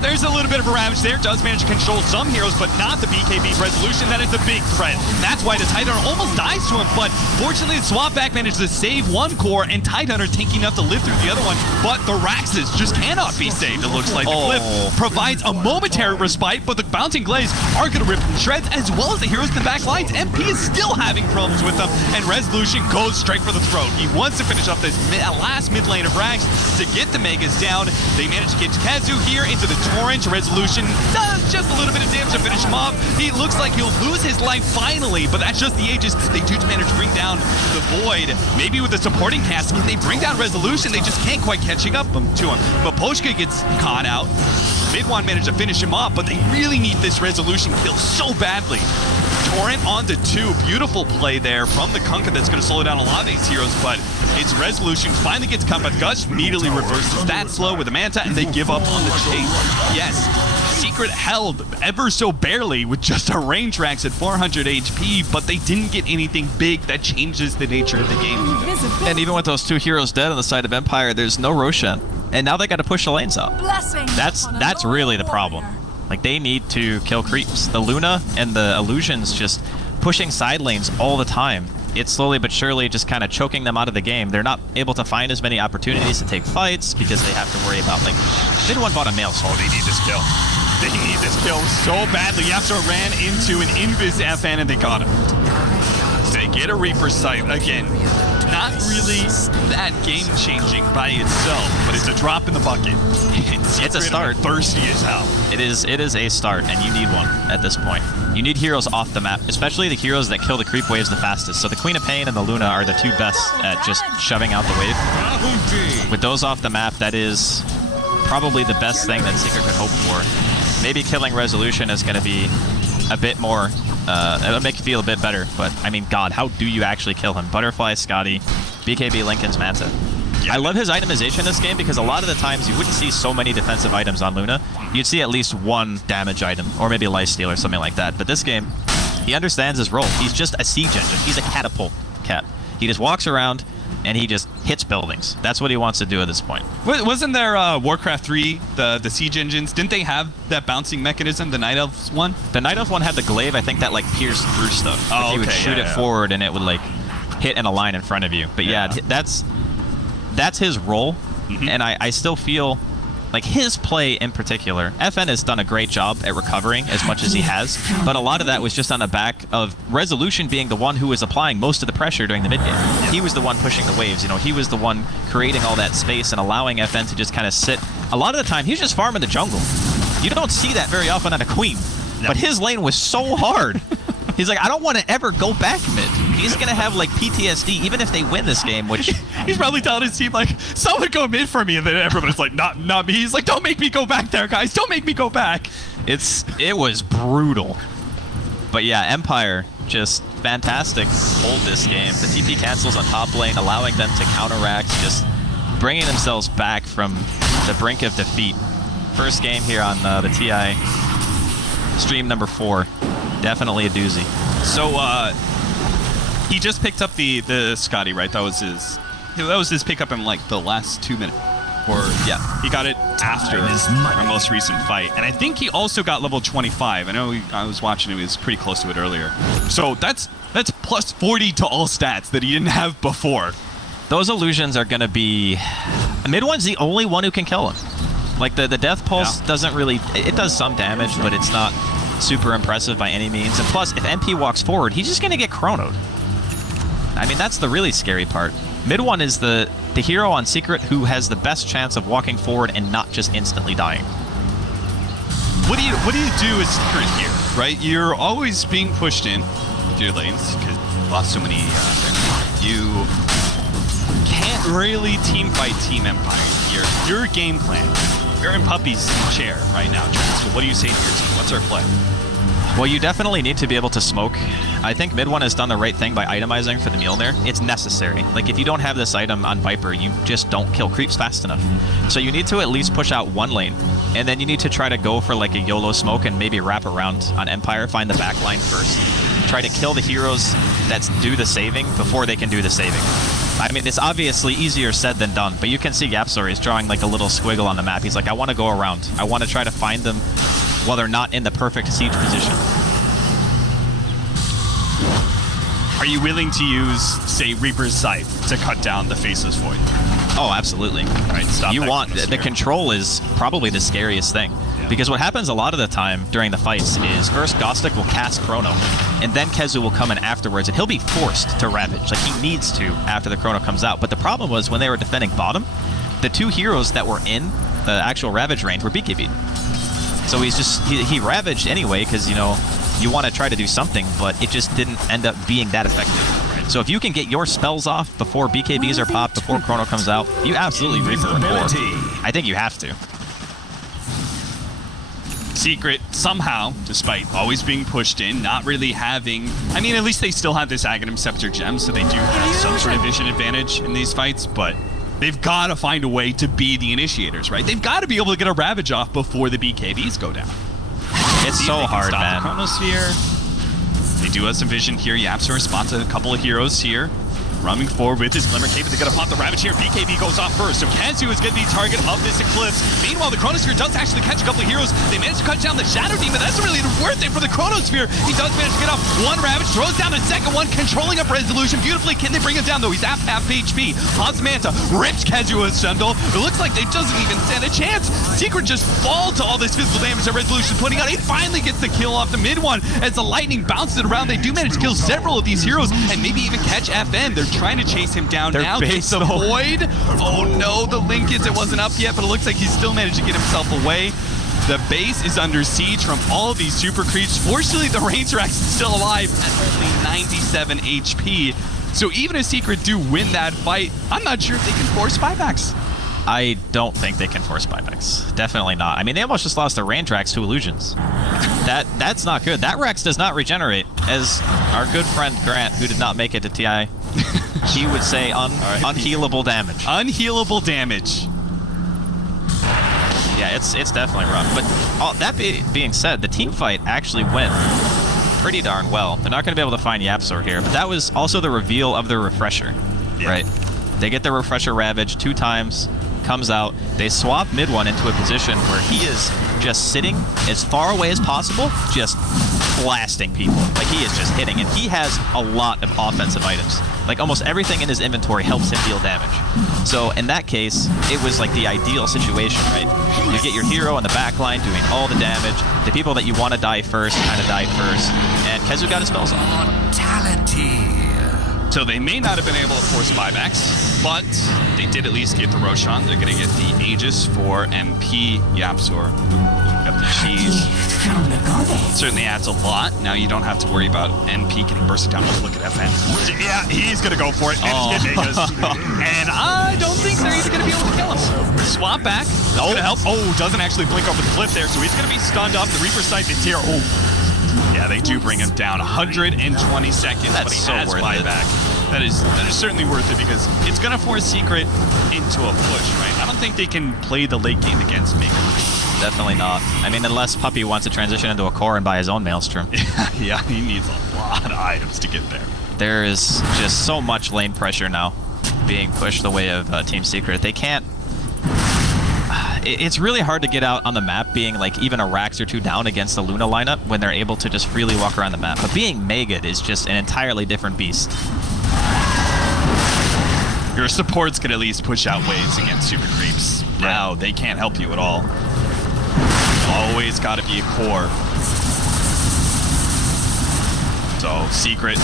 there's a little bit of a ravage there. Does manage to control some heroes, but not the BKB Resolution. That is a big threat. That's why the Tidehunter almost dies to him, but fortunately, the swap back managed to save one core, and Tidehunter tanky enough to live through the other one, but the Raxes just cannot be saved, it looks like. The Cliff provides a momentary respite, but the Bouncing Glaze are going to rip them to shreds, as well as the heroes in the back lines. MP is still having problems with them, and Resolution goes straight for the throat. He wants to finish off this last mid lane of Rax to get the Megas down. They manage to get Kazu here into the Torrent. Resolution does just a little bit of damage to finish him off. He looks like he'll lose his life finally, but that's just the Aegis. They do manage to bring down the Void. Maybe with the supporting cast, if they bring down Resolution, they just can't quite catching up to him. But Poshka gets caught out. Mid-One managed to finish him off, but they really need this Resolution kill so badly. Torrent onto 2. Beautiful play there from the Kunkka that's going to slow down a lot of these heroes, but it's Resolution finally gets caught, but Gush immediately reverses that slow with the Manta, and they give up on the chase. Yes, Secret held ever so barely with just a range Rax at 400 HP, but they didn't get anything big that changes the nature of the game. And even with those 2 heroes dead on the side of Empire, there's no Roshan. And now they got to push the lanes up. That's really the problem. Like, they need to kill creeps. The Luna and the Illusions just pushing side lanes all the time. It's slowly but surely just kind of choking them out of the game. They're not able to find as many opportunities to take fights because they have to worry about, like, Mid-One bought a mail soul. They need this kill. They need this kill so badly. Yasuo ran into an Invis FN and they got him. They get a Reaper Sight again. Not really that game-changing by itself, but it's a drop in the bucket. It's a start. Thirsty as hell. It is a start, and you need one at this point. You need heroes off the map, especially the heroes that kill the creep waves the fastest. So the Queen of Pain and the Luna are the 2 best at just shoving out the wave. With those off the map, that is probably the best thing that Secret could hope for. Maybe killing Resolution is going to be a bit more... it'll make you feel a bit better, but I mean, God, how do you actually kill him? Butterfly, Scotty, BKB, Lincoln's Manta. Yeah. I love his itemization in this game because a lot of the times you wouldn't see so many defensive items on Luna. You'd see at least 1 damage item, or maybe a lifesteal or something like that. But this game, he understands his role. He's just a siege engine. He's a catapult cat. He just walks around and he just hits buildings. That's what he wants to do at this point. Wasn't there Warcraft 3, the siege engines? Didn't they have that bouncing mechanism, the Night Elves one? The Night Elf one had the glaive, I think, that like pierced through stuff. Oh, okay. You would shoot it forward and it would like hit in a line in front of you. But yeah, that's his role. And I still feel like his play in particular, FN has done a great job at recovering as much as he has, but a lot of that was just on the back of Resolution being the one who was applying most of the pressure during the mid game. He was the one pushing the waves, you know, he was the one creating all that space and allowing FN to just kind of sit. A lot of the time, he's just farming the jungle. You don't see that very often on a Queen, but his lane was so hard. He's like, I don't want to ever go back mid. He's going to have, like, PTSD, even if they win this game, which... He's probably telling his team, like, someone go mid for me, and then everybody's like, not me. He's like, don't make me go back there, guys. Don't make me go back. It was brutal. But yeah, Empire, just fantastic hold this game. The TP cancels on top lane, allowing them to counteract, just bringing themselves back from the brink of defeat. First game here on the TI stream number 4. Definitely a doozy. So, he just picked up the Scotty, right? That was his pickup in like the last 2 minutes. Or yeah, he got it after our most recent fight, and I think he also got level 25. I know I was watching him; he was pretty close to it earlier. So that's plus 40 to all stats that he didn't have before. Those illusions are gonna be. Mid-One's the only one who can kill him. Like the Death Pulse doesn't really. It does some damage, but it's not super impressive by any means. And plus, if MP walks forward, he's just gonna get chronoed. I mean, that's the really scary part. Mid-One is the hero on Secret who has the best chance of walking forward and not just instantly dying. What do you do as Secret here, right? You're always being pushed in to your lanes because you lost so many. You can't really team fight Team Empire. Your game plan. You're in Puppy's chair right now, Trans. So what do you say to your team? What's our play? Well, you definitely need to be able to smoke. I think Mid-One has done the right thing by itemizing for the Mjolnir. It's necessary. Like, if you don't have this item on Viper, you just don't kill creeps fast enough. So you need to at least push out one lane, and then you need to try to go for like a YOLO smoke and maybe wrap around on Empire, find the back line first. Try to kill the heroes that do the saving before they can do the saving. I mean, it's obviously easier said than done, but you can see YapzOr is drawing like a little squiggle on the map. He's like, I want to go around. I want to try to find them while they're not in the perfect siege position. Are you willing to use, say, Reaper's Scythe to cut down the Faceless Void? Oh, absolutely. All right, stop. You want the control is probably the scariest thing. Because what happens a lot of the time during the fights is first Gostic will cast Chrono, and then Kezu will come in afterwards, and he'll be forced to Ravage. Like, he needs to after the Chrono comes out. But the problem was when they were defending bottom, the two heroes that were in the actual Ravage range were BKB'd. So he Ravaged anyway, because, you know, you want to try to do something, but it just didn't end up being that effective. So if you can get your spells off before BKBs are popped, before Chrono comes out, you absolutely Reaper and core. I think you have to. Secret, somehow, despite always being pushed in, not really having... I mean, at least they still have this Aghanim Scepter gem, so they do have some sort of vision advantage in these fights, but they've got to find a way to be the initiators, right? They've got to be able to get a Ravage off before the BKBs go down. It's so hard, man. The Chronosphere. They do have some vision here. YapzOr spots a couple of heroes here. Running forward with his Glimmer Cape, they're going to pop the Ravage here. BKB goes off first, so Kezu is going to be target of this Eclipse. Meanwhile, the Chronosphere does actually catch a couple of heroes. They manage to cut down the Shadow Demon. That's really worth it for the Chronosphere. He does manage to get off one Ravage, throws down the second one, controlling up Resolution beautifully. Can they bring him down, though? He's at half HP. Manta rips Kezu with Sundal. It looks like they doesn't even stand a chance. Secret just fall to all this physical damage that Resolution putting out. He finally gets the kill off the mid one. As the lightning bounces it around, they do manage to kill several of these heroes and maybe even catch FN. They're trying to chase him down now. Gets the Void. Oh no, the Linkage, it wasn't up yet, but it looks like he's still managed to get himself away. The base is under siege from all of these super creeps. Fortunately, the Rangerex is still alive at only 97 HP. So even if Secret do win that fight, I'm not sure if they can force buybacks. I don't think they can force buybacks. Definitely not. I mean, they almost just lost their Rangerex to Illusions. That's not good. That Rex does not regenerate. As our good friend Grant, who did not make it to TI, he would say unhealable damage. Unhealable damage. Yeah, it's definitely rough. But that being said, the team fight actually went pretty darn well. They're not going to be able to find YapzOr here, but that was also the reveal of the Refresher, right? They get the Refresher Ravage 2 times, comes out, they swap mid one into a position where he is just sitting as far away as possible, just blasting people. Like, he is just hitting, and he has a lot of offensive items. Like, almost everything in his inventory helps him deal damage. So in that case, it was like the ideal situation, right? You get your hero in the back line doing all the damage. The people that you want to die first kind of died first, and Kezu got his spells off. Mortality. So they may not have been able to force buybacks, but they did at least get the Roshan. They're going to get the Aegis for MP YapzOr. Got the cheese. Certainly adds a lot. Now you don't have to worry about MP getting bursted down. Look at FN. Yeah, he's going to go for it. And I don't think they're even going to be able to kill him. Swap back. That's going to help. Oh, doesn't actually blink over the cliff there, so he's going to be stunned up. The Reaper Scythe is here. Oh. Yeah, they do bring him down 120 seconds, but he so has worth buyback. That is certainly worth it because it's going to force Secret into a push, right? I don't think they can play the late game against Maker. Definitely not. I mean, unless Puppy wants to transition into a core and buy his own Maelstrom. Yeah, he needs a lot of items to get there. There is just so much lane pressure now being pushed the way of Team Secret. They can't... It's really hard to get out on the map being like even a Rax or 2 down against the Luna lineup when they're able to just freely walk around the map. But being Megad is just an entirely different beast. Your supports can at least push out waves against super creeps. Now they can't help you at all. Always got to be a core. So Secret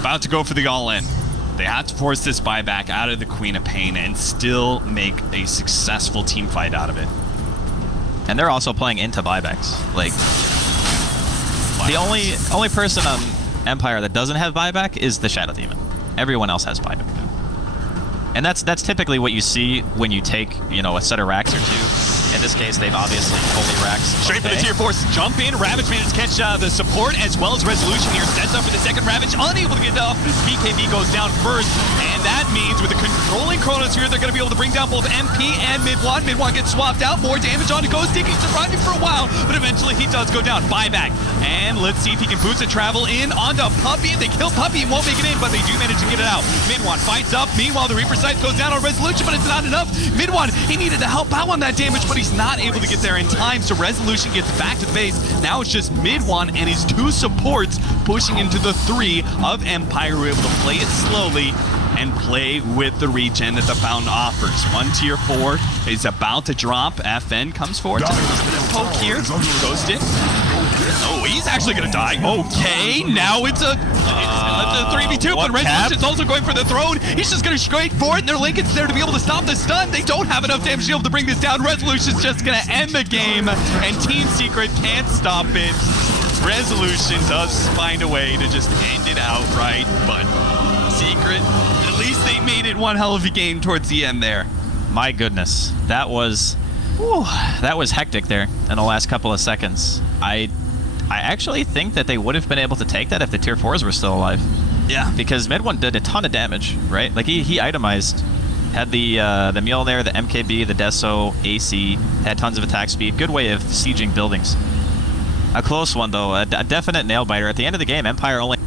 about to go for the all-in. They have to force this buyback out of the Queen of Pain and still make a successful team fight out of it. And they're also playing into buybacks. Like, the only person on Empire that doesn't have buyback is the Shadow Demon. Everyone else has buyback now. And that's typically what you see when you take, you know, a set of racks or 2 In this case, they've obviously fully racked. Straight for the tier 4s. Jump in. Ravage managed to catch the support as well as Resolution here. Sets up for the second Ravage. Unable to get off. This BKB goes down first. And that means with the controlling Chronos here, they're going to be able to bring down both MP and Mid-1. Mid-1 gets swapped out. More damage onto Ghost. He's surviving for a while, but eventually he does go down. Buyback. And let's see if he can boost and travel in onto Puppey. They kill Puppey. He won't make it in, but they do manage to get it out. Mid-1 fights up. Meanwhile, the Reaper Sight goes down on Resolution, but it's not enough. Mid-1, he needed to help out on that damage, but he's not able to get there in time, so Resolution gets back to the base. Now it's just Mid-1 and his 2 supports pushing into the 3 of Empire. We're able to play it slowly and play with the regen that the Fountain offers. 1 tier 4 is about to drop. FN comes forward to poke here. Ghost it. Oh, he's actually gonna die. Okay, now it's a 3v2, but Resolution's also going for the throne. He's just gonna straight for it, and their Lincoln's there to be able to stop the stun. They don't have enough damage to be able to bring this down. Resolution's just gonna end the game, and Team Secret can't stop it. Resolution does find a way to just end it outright, but Secret, at least they made it one hell of a game towards the end there. My goodness, that was hectic there in the last couple of seconds. I actually think that they would have been able to take that if the tier 4s were still alive. Yeah. Because Mid-1 did a ton of damage, right? Like he itemized, had the Mule there, the MKB, the Deso, AC, had tons of attack speed. Good way of sieging buildings. A close one though, a definite nail biter. At the end of the game, Empire only